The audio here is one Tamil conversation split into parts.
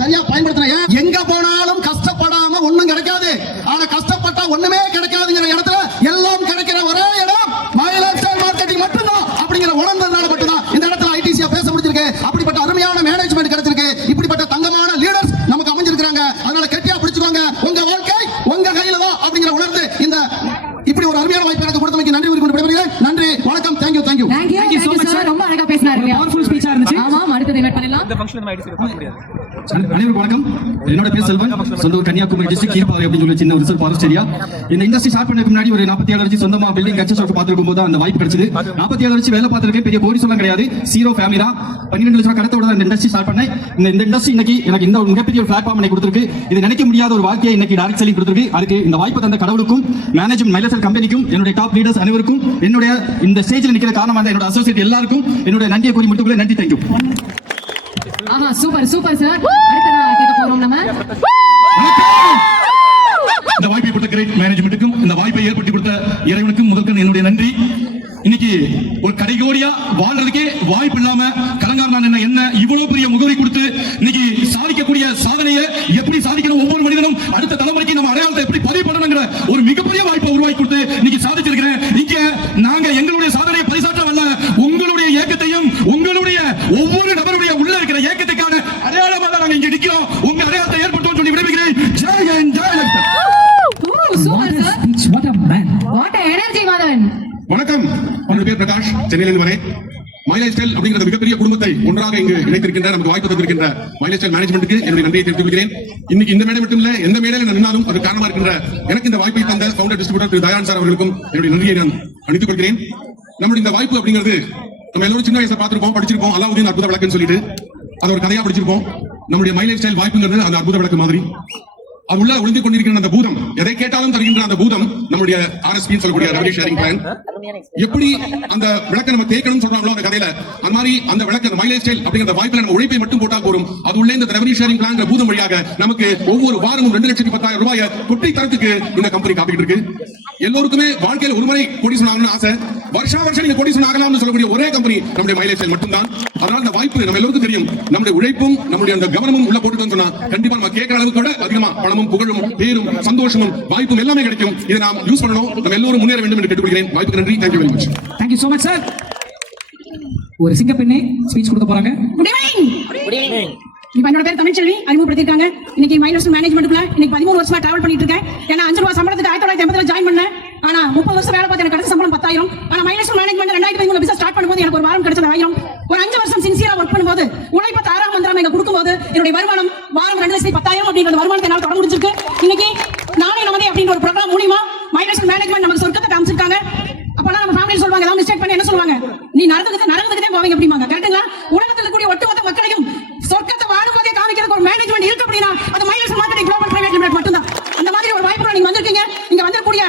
சரியா பயன்படுத்தின எங்க போனாலும் கஷ்டப்படாம ஒண்ணும் கிடைக்காது. ஆனா கஷ்டப்பட்டா ஒண்ணுமே கிடைக்காதுங்கிற இடத்துல எல்லாம் கிடைக்கிற ஒரே இடம் மைலேஜ் மார்க்கெட்டிங் மட்டும்தான் அப்படிங்கிற உணர்ந்ததுனால மட்டும்தான் இந்த இடத்துல ஐடிசியா பேச முடிஞ்சிருக்கு. அப்படிப்பட்ட அருமையான மேனேஜ்மெண்ட் கிடைச்சிருக்கு. இப்படிப்பட்ட தங்கமான லீடர்ஸ் நமக்கு அமைஞ்சிருக்காங்க. அதனால கெட்டியா பிடிச்சுக்கோங்க. உங்க வாழ்க்கை உங்க கையில தான் அப்படிங்கிற உணர்ந்து இந்த இப்படி ஒரு அருமையான வாய்ப்பு எனக்கு கொடுத்தமைக்கு நன்றி கூறி விடைபெறுகிறேன். நன்றி, வணக்கம். Thank you thank you thank you so much sir. ரொம்ப அழகா பேசினாரு. பவர்ஃபுல் ஸ்பீச்சா இருந்துச்சு. ஆமா, அடுத்து இன்வைட் பண்ணலாம். இந்த ஃபங்க்ஷன் நம்ம ஐடிசி பார்க்க முடியாது. அனைவருக்கும் வணக்கம். என்னோட பேர் செல்வன். சொந்த ஊர் கன்னியாகுமரி டிஸ்ட்ரிக்ட் கீழ்பாறை அப்படின்னு சொல்லி சின்ன ரிசர்வ் ஃபாரஸ்ட் ஏரியா. இந்த இண்டஸ்ட்ரி ஸ்டார்ட் பண்ணதுக்கு முன்னாடி ஒரு 47 வருஷம் சொந்தமா பில்டிங் கன்ஸ்ட்ரக்ஷன் பார்த்துருக்கும் போது அந்த வாய்ப்பு கிடைச்சது. 47 வருஷம் வேலை பார்த்திருக்கேன். பெரிய கோடி சொல்ல கிடையாது. 0 ஃபேமிலி தான். 12 லட்சம் கடத்தோட இந்த இண்டஸ்ட்ரி ஸ்டார்ட் பண்ணேன். இந்த இண்டஸ்ட்ரி இன்னைக்கு எனக்கு இந்த ஒரு மிகப்பெரிய பிளாட்ஃபார்ம் எனக்கு கொடுத்திருக்கு. இது நினைக்க முடியாத ஒரு வாழ்க்கையை இன்னைக்கு டைரக்ட் செல்லிங் கொடுத்திருக்கு. அதுக்கு இந்த வாய்ப்பு தந்த கடவுளுக்கும் மேனேஜ்மெண்ட் மைலேஜ் கம்பெனிக்கும் என்னுடைய டாப் லீடர்ஸ் அனைவருக்கும் என்னுடைய இந்த ஸ்டேஜில் நிற்கிற காரணமான என்னோட அசோசியேட் எல்லாருக்கும் என்னுடைய நன்றியை கூறி முடித்துக்கொள்ள நன்றி. தேங்க்யூ. ஆஹா, சூப்பர் சூப்பர் சார். அடுத்து நான் கேட்க போறோம் நம்ம. இந்த வாய்ப்பை கொடுத்த கிரேட் மேனேஜ்மெண்ட்டுக்கும் இந்த வாய்ப்பை ஏற்படுத்தி கொடுத்த இறைவனுக்கும் முதற்கண் என்னுடைய நன்றி. இன்னைக்கு ஒரு கடைகோடியா வாழ்றதுக்கே வாய்ப்பு இல்லாம கலங்காரன் என்ன இவ்வளவு பெரிய முகவரி கொடுத்து இன்னைக்கு சாதிக்கக்கூடிய சாதனையை எப்படி சாதிக்கணும், ஒவ்வொரு மனிதனும் அடுத்த தலைமுறைக்கு நம்ம அடையாளத்தை எப்படி பதிவு பண்ணணுங்கிற ஒரு மிகப்பெரிய வாய்ப்பை உருவாக்கி கொடுத்து இன்னைக்கு சாதிச்சிருக்கிறேன். இங்க நாங்க எங்களுடைய சாதனையை பரிசாற்ற வரல, உங்களுடைய இயக்கத்தையும் உங்களுடைய ஒவ்வொரு நபருடைய உள்ள இருக்கிற இயக்கத்துக்கான அடையாளமா தான் நாங்க இங்க நிக்கிறோம். உங்க அடையாளத்தை ஏற்படுத்தும் சொல்லி விடைபெறுகிறேன். Jai Hind, Jai Lalitha. Super sir. What a man. What a energy Madhavan. வணக்கம். என்னுடைய பேர் பிரகாஷ். சென்னையிலிருந்து வரேன். மைலேஜ் ஸ்டைல் அப்படிங்கிற மிகப்பெரிய குடும்பத்தை ஒன்றாக இங்கு இணைத்திருக்கின்ற நமக்கு வாய்ப்பு தந்திருக்கின்ற மைலேஜ் ஸ்டைல் மேனேஜ்மெண்ட்டுக்கு என்னுடைய நன்றியை தெரிவித்துக் கொள்கிறேன். இன்னைக்கு இந்த மேடை மட்டும் இல்ல, எந்த மேடையில் நான் நின்னாலும் அது காரணமா இருக்கின்ற எனக்கு இந்த வாய்ப்பை தந்த ஃபவுண்டர் டிஸ்ட்ரிபியூட்டர் திரு தயான் சார் அவர்களுக்கும் என்னுடைய நன்றியை நான் அளித்துக் கொள்கிறேன். நம்முடைய இந்த வாய்ப்பு அப்படிங்கிறது நம்ம எல்லாரும் சின்ன வயசுல பார்த்திருப்போம், படிச்சிருப்போம். அலாவுதீன் அற்புத விளக்குன்னு சொல்லிட்டு அது ஒரு கதையா படிச்சிருப்போம். நம்முடைய மைலேஜ் ஸ்டைல் வாய்ப்புங்கிறது அந்த அற்புத விளக்கு மாதிரி. அது உள்ள ஒளிந்து கொண்டிருக்கிற அந்த பூதம், எதை கேட்டாலும் தருகின்ற அந்த பூதம் நம்முடைய RSP சொல்லக்கூடிய ரெவென்யூ ஷேரிங் பிளான். எப்படி அந்த விளக்கை நம்ம தேய்க்கணும்னு சொல்றாங்களோ அந்த கதையில, அந்த மாதிரி அந்த விளக்கு மைலேஜ் ஸ்டைல் அப்படிங்கிற வாய்ப்புல நம்ம உழைப்பை மட்டும் போட்டால் போதும். அது உள்ள இந்த ரெவென்யூ ஷேரிங் பிளான் பூதம் வழியாக நமக்கு ஒவ்வொரு வாரமும் 2,10,000 ரூபாயை கொட்டி தரத்துக்கு இந்த கம்பெனி காப்பிட்டு இருக்கு. எல்லோருக்குமே வாழ்க்கையில் ஒரு முறை கோடீஸ்வரன் ஆகணும்னு ஆசை. வருஷம் நீங்க கோடீஸ்வரன் ஆகலாம்னு சொல்லக்கூடிய ஒரே கம்பெனி நம்முடைய மைலேஜ் ஸ்டைல் மட்டும்தான். அதனால இந்த வாய்ப்பு நம்ம எல்லாருக்கும் தெரியும். நம்முடைய உழைப்பும் நம்முடைய அந்த கவனமும் உள்ள போட்டுட்டோம்னு சொன்னா கண்டிப்பா நம்ம கேட்கிற அளவுக்கு விட அதிகமா பணமும் புகழும் பேரும் சந்தோஷமும் வாய்ப்பும் எல்லாமே கிடைக்கும். இதை நாம் யூஸ் பண்ணணும். நம்ம எல்லாரும் முன்னேற வேண்டும் என்று கேட்டுக்கொள்கிறேன். வாய்ப்புக்கு நன்றி. Thank you very much. Thank you so much sir. ஒரு சிங்க பெண்ணே ஸ்பீச் கொடுக்க போறாங்க. Good evening. இப்ப என்னோட பேர் தமிழ்ச்செல்வி. அறிமுகப்படுத்திருக்காங்க. இன்னைக்கு மைலேஜ் மேனேஜ்மெண்ட்ல இன்னைக்கு 13 வருஷமா டிராவல் பண்ணிட்டு இருக்கேன். ஏன்னா 5 ரூபாய் சம்பளத்துக்கு 1980 ஜாயின் பண்ணேன். ஆனா 30 வருஷம் வேலை பார்த்து எனக்கு கிடைச்ச சம்பளம் 10,000. ஆனா மைலேஜ் மேனேஜ்மெண்ட் 2013 பிசினஸ் ஸ்டார்ட் பண்ணும்போது எனக்கு ஒரு வாரம் கிடைச்சது 1000. ஒரு 5 வருஷம் சின்சியரா ஒர்க் பண்ணும்போது உழைப்ப தாராள மந்திரம் எங்க கொடுக்கும்போது என்னுடைய வருமானம் வாரம் 2,10,000 அப்படிங்கிற வருமானத்தை என்னால தொடர முடிஞ்சிருக்கு. இன்னைக்கு நானே நமதே அப்படிங்கிற ஒரு ப்ரோக்ராம் மூலமா மைலேஜ் மேனேஜ்மெண்ட் நமக்கு சொர்க்கத்தை காமிச்சிருக்காங்க. அப்பனா நம்ம ஃபேமிலி சொல்வாங்க, ஏதாவது மிஸ்டேக் பண்ணி என்ன சொல்வாங்க, நீ நரகத்துக்கு தான் போவீங்க அப்படிமாங்க. கரெக்ட்டுங்களா? உலகத்தில் இருக்கக்கூடிய ஒட்டுமொத்த மக்களையும் சொர்க்கத்தை வாழும்போதே காமிக்கிறதுக்கு ஒரு மேனேஜ்மெண்ட் இருக்கு அப்படின்னா அது mileage marketing global private limited மட்டும்தான். அந்த மாதிரி ஒரு வாய்ப்பு நீங்க வந்திருக்கீங்க. இங்க வந்திருக்கக்கூடிய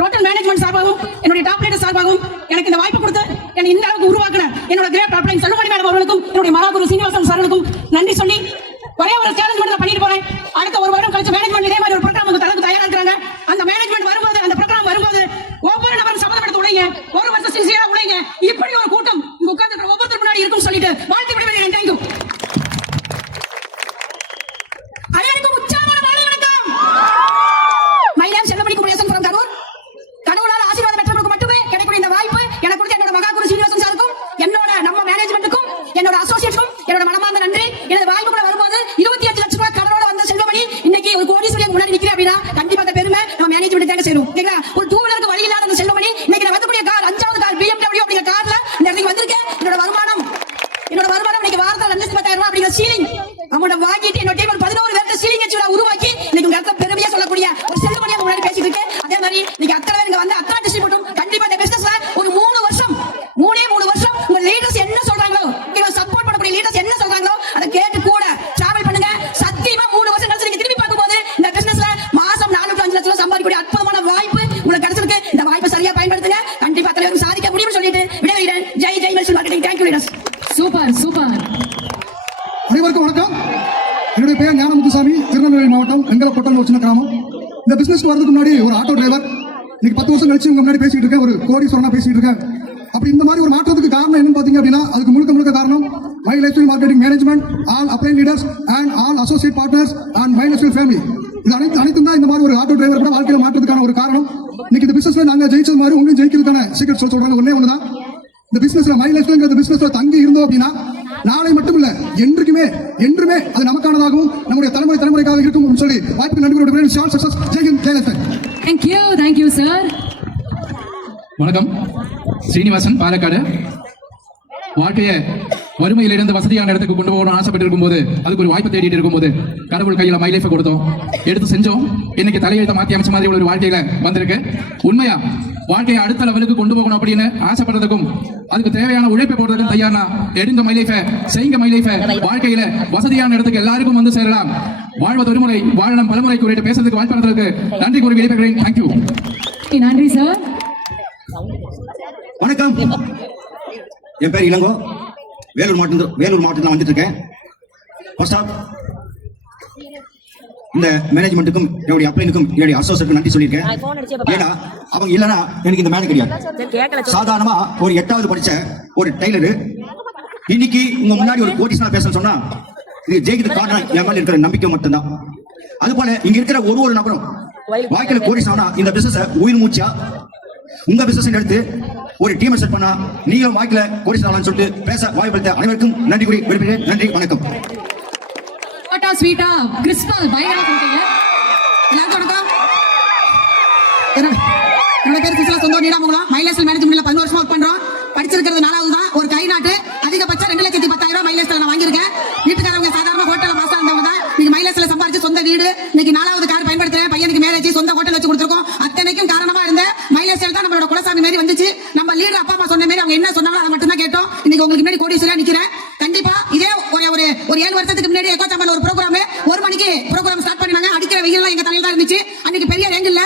டோட்டல் மேனேஜ்மெண்ட் சார்பாகவும் என்னுடைய டாப் லீடர் சார்பாகவும் எனக்கு இந்த வாய்ப்பு கொடுத்து என்னை இந்த அளவுக்கு உருவாக்கின என்னோட கிரேட் டாப்லைன் செல்வமணி மேடம் அவர்களுக்கும் என்னுடைய மகாகுரு சீனிவாசன் சார்களுக்கும் நன்றி சொல்லி ஒரே ஒரு சேலஞ்ச் மட்டும் பண்ணிட்டு போறேன். அடுத்த ஒரு வருடம் கழிச்சு மேனேஜ்மெண்ட் இதே மாதிரி ஒரு ப்ரோக்ராம் தரக்கு தயாரா இருக்காங்க. அந்த மேனேஜ்மெண்ட் வரும்போது, அந்த ப்ரோக்ராம் வரும்போது ஒவ்வொரு நபரும் சபதம் எடுத்து உழைங்க, ஒரு வருஷம் சின்சியரா உழைங்க. இப்படி ஒரு கூட்டம் இங்க உட்கார்ந்து ஒவ்வொருத்தருக்கு முன்னாடி இருக்கும் சொல்லிட்டு வாழ்த்து விடைபெறுகிறேன். தேங்க்யூ. அனைவருக்கும் உற்சாகமான மாலை வணக்கம். My name Selvamani Kumaresan from Karur. கடவுளால் ஆசீர்வாதம் பெற்றவர்களுக்கு மட்டுமே கிடைக்கக்கூடிய இந்த வாய்ப்பு எனக்கு கொடுத்த என்னோட மகாகுரு சீனிவாசன் சாருக்கும் என்னோட நம்ம மேனேஜ்மெண்ட்டுக்கும் என்னோட அசோசியேட்ஸ்க்கும் என்னோட மனமார்ந்த நன்றி. எனது வாய்ப்பு கூட வரும்போது 25 லட்சம் ரூபாய் கடனோட வந்த செல்வமணி இன்னைக்கு ஒரு கோடீஸ்வரன் முன்னாடி நிக்கிறேன் அப்படின்னா கண்டிப்பா அந்த பெருமை நம்ம மேனேஜ்மெண்ட் தாங்க சேரும். ஓகேங்களா? ஒரு 2 வீலருக்கு வழி இல்லாத அந்த செல்வமணி இன்னைக்கு நான் வரக்கூடிய கார் 5வது கார் BMW அப்படிங்கிற கார்ல இந்த இடத்துக்கு வந்திருக்கேன். என்னோட வருமானம் இன்னைக்கு வாரத்தில் 2,10,000 ரூபாய் அப்படிங்கிற சீலிங் அவங்களோட வாங்கிட்டு என்னோட டீம் 11 பேருக்கு சீலிங் வச்சு உருவாக்கி இன்னைக்கு உங்க இடத்துல பெருமையா சொல்லக்கூடிய ஒரு செல்வமணியா முன்னாடி பேசிட்டு இருக்கேன். அதே மாதிரி இன்னைக்கு அத்தனை பேர் இங்க வந்து அத்தனை டிஸ்ட்ரிபியூட்டும் கண்டிப்பா இந்த பிசினஸ்ல ஒரு 3 வருஷம் உங்க லீடர்ஸ் என்ன சொல்றாங்களோ, சப்போர்ட் பண்ணக்கூடிய லீடர்ஸ் என்ன சொல்றாங்களோ அதை கேட்டு கூட டிராவல் பண்ணுங்க. சத்தியமா 3 வருஷம் கழிச்சு நீங்க திரும்பி பார்க்கும்போது இந்த பிசினஸ்ல மாசம் 4 to 5 லட்சம் ரூபாய் சம்பாதிக்கக்கூடிய அற்புதமான வாய்ப்பு உங்களுக்கு கிடைச்சிருக்கு. இந்த வாய்ப்பை சரியா பயன்படுத்துங்க. கண்டிப்பா தலைவருக்கு சாதிக்க முடியும்னு சொல்லிட்டு விடைபெறுகிறேன். Jai Jai melts marketing. Thank you leaders. Super super. அனைவருக்கும் வணக்கம். என்னுடைய பேர் ஞானமுத்துசாமி. திருநெல்வேலி மாவட்டம் வெங்கலப்பட்டம் ஒரு சின்ன கிராமம். இந்த பிசினஸ் வரதுக்கு முன்னாடி ஒரு ஆட்டோ டிரைவர். இன்னைக்கு 10 வருஷம் கழிச்சு உங்க முன்னாடி பேசிட்டு இருக்கேன். ஒரு கோடீஸ்வரனா பேசிட்டு இருக்கேன். அப்படி இந்த மாதிரி ஒரு மாற்றத்துக்கு காரணம் என்னன்னு பாத்தீங்க அப்படின்னா அதுக்கு முழுக்க காரணம் My Lifestyle Marketing Management, all applied leaders and all associate partners and My Lifestyle family. இது அனைத்தும் தான் இந்த மாதிரி ஒரு ஆட்டோ டிரைவர் கூட வாழ்க்கையில மாற்றதுக்கான ஒரு காரணம். இன்னைக்கு இந்த பிசினஸ்ல நாங்க ஜெயிச்சது மாதிரி உங்களுக்கு ஜெயிக்கிறதுக்கான சீக்கிரம் சொல்றாங்க. ஒண்ணே ஒண்ணுதான், இந்த பிசினஸ்ல மை லைஃப்ல பிசினஸ்ல தங்கி இருந்தோம் அப்படின்னா நாளை மட்டும் இல்ல என்றுமே அது நமக்கானதாகவும் நம்முடைய தலைமுறைக்காக இருக்கும் சொல்லி வாய்ப்பு நன்றி. சக்சஸ். Jai thank you sir. வணக்கம். ஸ்ரீனிவாசன், பாலக்காடு. வாழ்க்கையை வறுமையிலிருந்து வசதியான இடத்துக்கு கொண்டு போகணும்னு ஆசைப்பட்டு இருக்கும்போது, அதுக்கு ஒரு வாய்ப்பு தேடிட்டு இருக்கும்போது கடவுள் கையில மை லைஃபை கொடுத்தோம், எடுத்து செஞ்சோம். இன்னைக்கு தலையெழுத்த மாத்தி அமைச்ச மாதிரி ஒரு வாழ்க்கையில வந்திருக்கு. உண்மையா வாழ்க்கையை அடுத்த லெவலுக்கு கொண்டு போகணும் அப்படின்னு ஆசைப்படுறதுக்கும் அதுக்கு தேவையான உழைப்பை போடுறதுக்கும் தயார்னா எடுங்க மை லைஃபை, செய்யுங்க மை லைஃபை. வாழ்க்கையில வசதியான இடத்துக்கு எல்லாருக்கும் வந்து சேரலாம். வாழ்வது ஒரு முறை, வாழணும் பலமுறை குறித்து பேசுறதுக்கு வாய்ப்பு நன்றி கூறி விடைபெறுகிறேன். தேங்க்யூ. நன்றி சார். வணக்கம், என் பேர் இளங்கோ. வேலூர் மாவட்டத்தில் வந்துட்டு இருக்கேன். ஃபர்ஸ்ட் ஆஃப் இந்த மேனேஜ்மெண்ட்டுக்கும் என்னுடைய அப்ளைனுக்கும் என்னுடைய அசோசியேட்டுக்கும் நன்றி சொல்லியிருக்கேன். ஏன்னா அவங்க இல்லைன்னா எனக்கு இந்த மேலே கிடையாது. சாதாரணமா ஒரு 8வது படிச்ச ஒரு டைலரு இன்னைக்கு உங்க முன்னாடி ஒரு கோடிஷனா பேச சொன்னா இது ஜெயிக்கிறதுக்கு காரணம் என் மேல இருக்கிற நம்பிக்கை மட்டும்தான். அது போல இங்க இருக்கிற ஒரு நபரும் வாழ்க்கையில கோடிஷனா இந்த பிசினஸ் உயிர் மூச்சா உங்க பிசினஸ் எடுத்து ஒரு டீமை செட் பண்ணா நீங்களும் வாழ்க்கையில கோடிஷனான்னு சொல்லிட்டு பேச வாய்ப்பளித்த அனைவருக்கும் நன்றி கூறி விடைபெறுகிறேன். நன்றி, வணக்கம். ஸ்வீட்டா கிறிஸ்பல் பயங்கரமா சொல்றீங்க. எல்லாருக்கும் வணக்கம். என்னோட பேர் கிறிஸ்டல் சொந்தம் நீடாமங்கலம். மை லைஃப்ஸ்டைல் மேனேஜ்மெண்ட்ல 11 வருஷமா ஒர்க் பண்றோம். படிச்சிருக்கிறது 4வது தான். ஒரு கை நாட்டு அதிகபட்சம் 2,10,000 மை லைஃப்ஸ்டைல் நான் வாங்கியிருக்கேன். வீட்டுக்காரங்க சாதாரண ஹோட்டல்ல மாஸ்டர் இருந்தவங்க தான். நீங்க மை லைஃப்ஸ்டைல் சம்பாதிச்சு சொந்த வீடு, இன்னைக்கு 4வது கார் பயன்படுத்துறேன். பையனுக்கு மேரேஜ், சொந்த ஹோட்டல் வச்சு கொடுத்துருக்கோம். அத்தனைக்கும் காரணமா இருந்த மை லைஃப்ஸ்டைல் தான் நம்மளோட குலசாமி மாதிரி வந்துச்சு. நம்ம லீடர் அப்பா அம்மா சொன்ன மாதிரி அவங்க என்ன சொன்னாங்களோ அதை மட்டும் தான் கேட்டோம். இன்னைக்கு உங்களுக்கு முன்னாடி கோடீஸ்வரா நிக்கிறேன். கண்டிப்பா இதே ஒரு 7 வருஷத்துக்கு முன்னாடி எக்கோ சாம்பல் ஒரு ப்ரோக்ராம் 1 மணிக்கு ப்ரோக்ராம் ஸ்டார்ட் பண்ணாங்க. அடிக்கிற வெயில்லாம் எங்க தலையில தான் இருந்துச்சு. அன்னைக்கு பெரிய ரேங்க் இல்ல.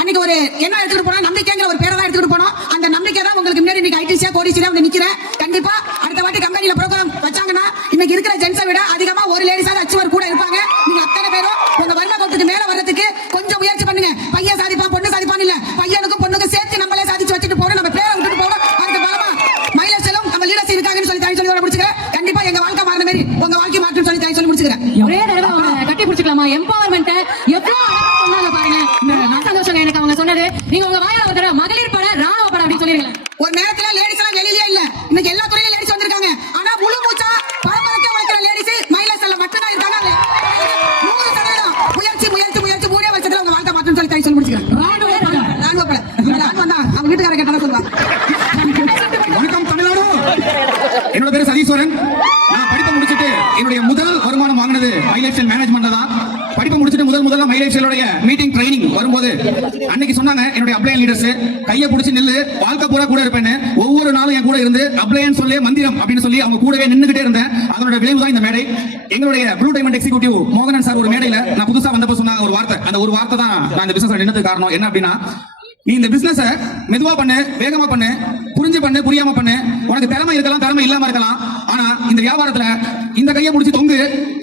அன்னைக்கு ஒரு என்ன எடுத்துட்டு போனா நம்பிக்கைங்கிற ஒரு பேரை தான் எடுத்துட்டு போனோம். அந்த நம்பிக்கை தான் உங்களுக்கு முன்னாடி இன்னைக்கு ஐடிசியா கோடிசியா வந்து நிக்கிறேன். கண்டிப்பா அடுத்த வாட்டி கம்பெனில ப்ரோக்ராம் வச்சாங்கன்னா இன்னைக்கு இருக்கிற ஜென்ஸை விட அதிகமா ஒரு லேடிஸாவது அச்சுவர் கூட இருப்பாங்க. நீங்க அத்தனை பேரும் உங்க வர்மா கோட்டுக்கு மேல வர்றதுக்கு கொஞ்சம் முயற்சி பண்ணுங்க. பையன் சாதிப்பான் பொண்ணு சாதிப்பான் இல்ல, பையனுக்கும் பொண்ணுக்கும் சேர்த்து நம்மளே சாதிச்சு வச்சுட்டு போறோம். நம்ம பேரை விட்டுட்டு போறோம். அதுக்கு பலமா மை லைஃப்ஸ்டைலும் நம்ம லீடர்ஸ் இருக்காங்கன்னு சொல்லி தாய் சொல்லி முடிச்சுக்கிறேன். கண்டிப்பா எங்க வாழ்க்கை மாறின மாதிரி உங்க வாழ்க்கை மாற்றும் சொல்லி தாய் சொல்லி முடிச்சுக்கிறேன். ஒரே தடவை அவங்க கட்டி பிடிச்சிக்கலாமா? எம்பவர்மெண்ட் எவ்வளவு சொன்னாங்க பாருங்க. சந்தோஷம் எனக்கு அவங்க சொன்னது. நீங்க உங்க வாயில ஒரு தடவை மகளிர் பட ராணுவ படம் அப்படின்னு சொல்லிருக்கீங்க. ஒரு நேரத்துல லேடிஸ் எல்லாம் வெளியிலே இல்ல. இன்னைக்கு எல்லா துறையிலும் லேடிஸ் வந்திருக்காங்க. ஆனா முழு மூச்சா பரபரக்க உழைக்கிற லேடிஸ் மை லைஃப்ஸ்டைல்ல மட்டும் தான் இருக்காங்க. 100% முயற்சி 3 வருஷத்துல உங்க வாழ்க்கை மாற்றும் சொல்லி தாய் சொல்லி முடிச்சுக்கிறேன். ராணுவ படம் தான் அவங்க வீட்டுக்காரங்க கேட்டா சொல்லுவாங்க. வணக்கம் தமிழ்நாடு. என்னோட பேரு சதீஸ்வரன். நான் படிப்பை முடிச்சுட்டு என்னுடைய முதல் வருமானம் வாங்கினது மை லைஃப்ஸ்டைல் மேனேஜ்மெண்ட்ல தான். படிப்பை முடிச்சுட்டு முதல்ல மை லைஃப்ஸ்டைலோட மீட்டிங் ட்ரைனிங் வரும்போது அன்னைக்கு சொன்னாங்க என்னுடைய அப்ளைன் லீடர்ஸ் கையை பிடிச்சி நில்லு, வாழ்க்கை பூரா கூட இருப்பேன்னு. ஒவ்வொரு நாளும் என் கூட இருந்து அப்ளைன் சொல்லி மந்திரம் அப்படின்னு சொல்லி அவங்க கூடவே நின்னுகிட்டே இருந்தேன். அதோட விளைவு தான் இந்த மேடை. எங்களுடைய ப்ளூ டைமண்ட் எக்ஸிக்யூட்டிவ் மோகனன் சார் ஒரு மேடையில நான் புதுசா வந்தப்ப சொன்னாங்க ஒரு வார்த்தை. அந்த ஒரு வார்த்தை தான் நான் இந்த பிசினஸ் நின்னதுக்கு காரணம். என்ன அப்படின்னா, நீ இந்த பிசினஸ் மெதுவா பண்ணு, வேகமா பண்ணு, புரிஞ்சு பண்ணு, புரியாம பண்ணு. உனக்கு திறமை இருக்கலாம், திறமை இல்லாம இருக்கலாம். ஆனா இந்த வியாபாரத்துல இந்த கையை முடிச்சு தொங்கு,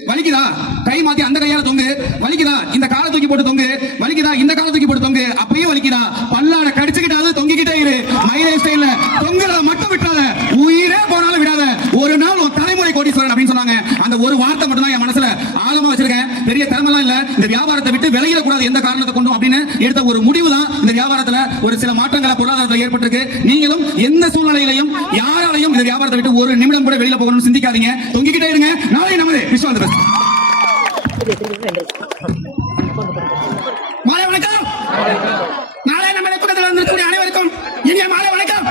வலிக்குதா? கை மாத்தி அந்த கையால தொங்கு, வலிக்குதா? இந்த காலை தூக்கி போட்டு தொங்கு, வலிக்குதா? இந்த காலை தூக்கி போட்டு தொங்கு, அப்பயும் வலிக்குதா? பல்லாட கடிச்சுக்கிட்டாவது தொங்கிக்கிட்டே இரு. மை லைஃப்ஸ்டைல்ல தொங்குறத மட்டும் விட்டாத, உயிரே போனாலும் விடாத. ஒரு நாள் ஒரு தலைமுறை கோடீஸ்வரன் அப்படின்னு சொன்னாங்க. அந்த ஒரு வார்த்தை மட்டும் தான் என் மனசுல ஆழமா வச்சிருக்கேன். பெரிய திறமெல்லாம் இல்ல. இந்த வியாபாரத்தை விட்டு விலகிட கூடாது எந்த காரணத்தை கொண்டும் அப்படின்னு எடுத்த ஒரு முடிவு தான் இந்த வியாபாரத்துல ஒரு சில மாற்றங்களை பொருளாதாரத்தில் ஏற்பட்டிருக்கு. நீங்களும் எந்த சூழ்நிலையிலையும் யாராலையும் இந்த வியாபாரத்தை விட்டு ஒரு நிமிடம் கூட வெளியில போகணும்னு சிந்திக்காதீங்க. தொங்கிக்கிட்டே இருங்க. நாளை நமது விஷயம் அந்த மாலை வணக்கம். நாளை நம்ம கூட்டத்தில் வந்திருக்கக்கூடிய அனைவருக்கும் இனிய மாலை வணக்கம்.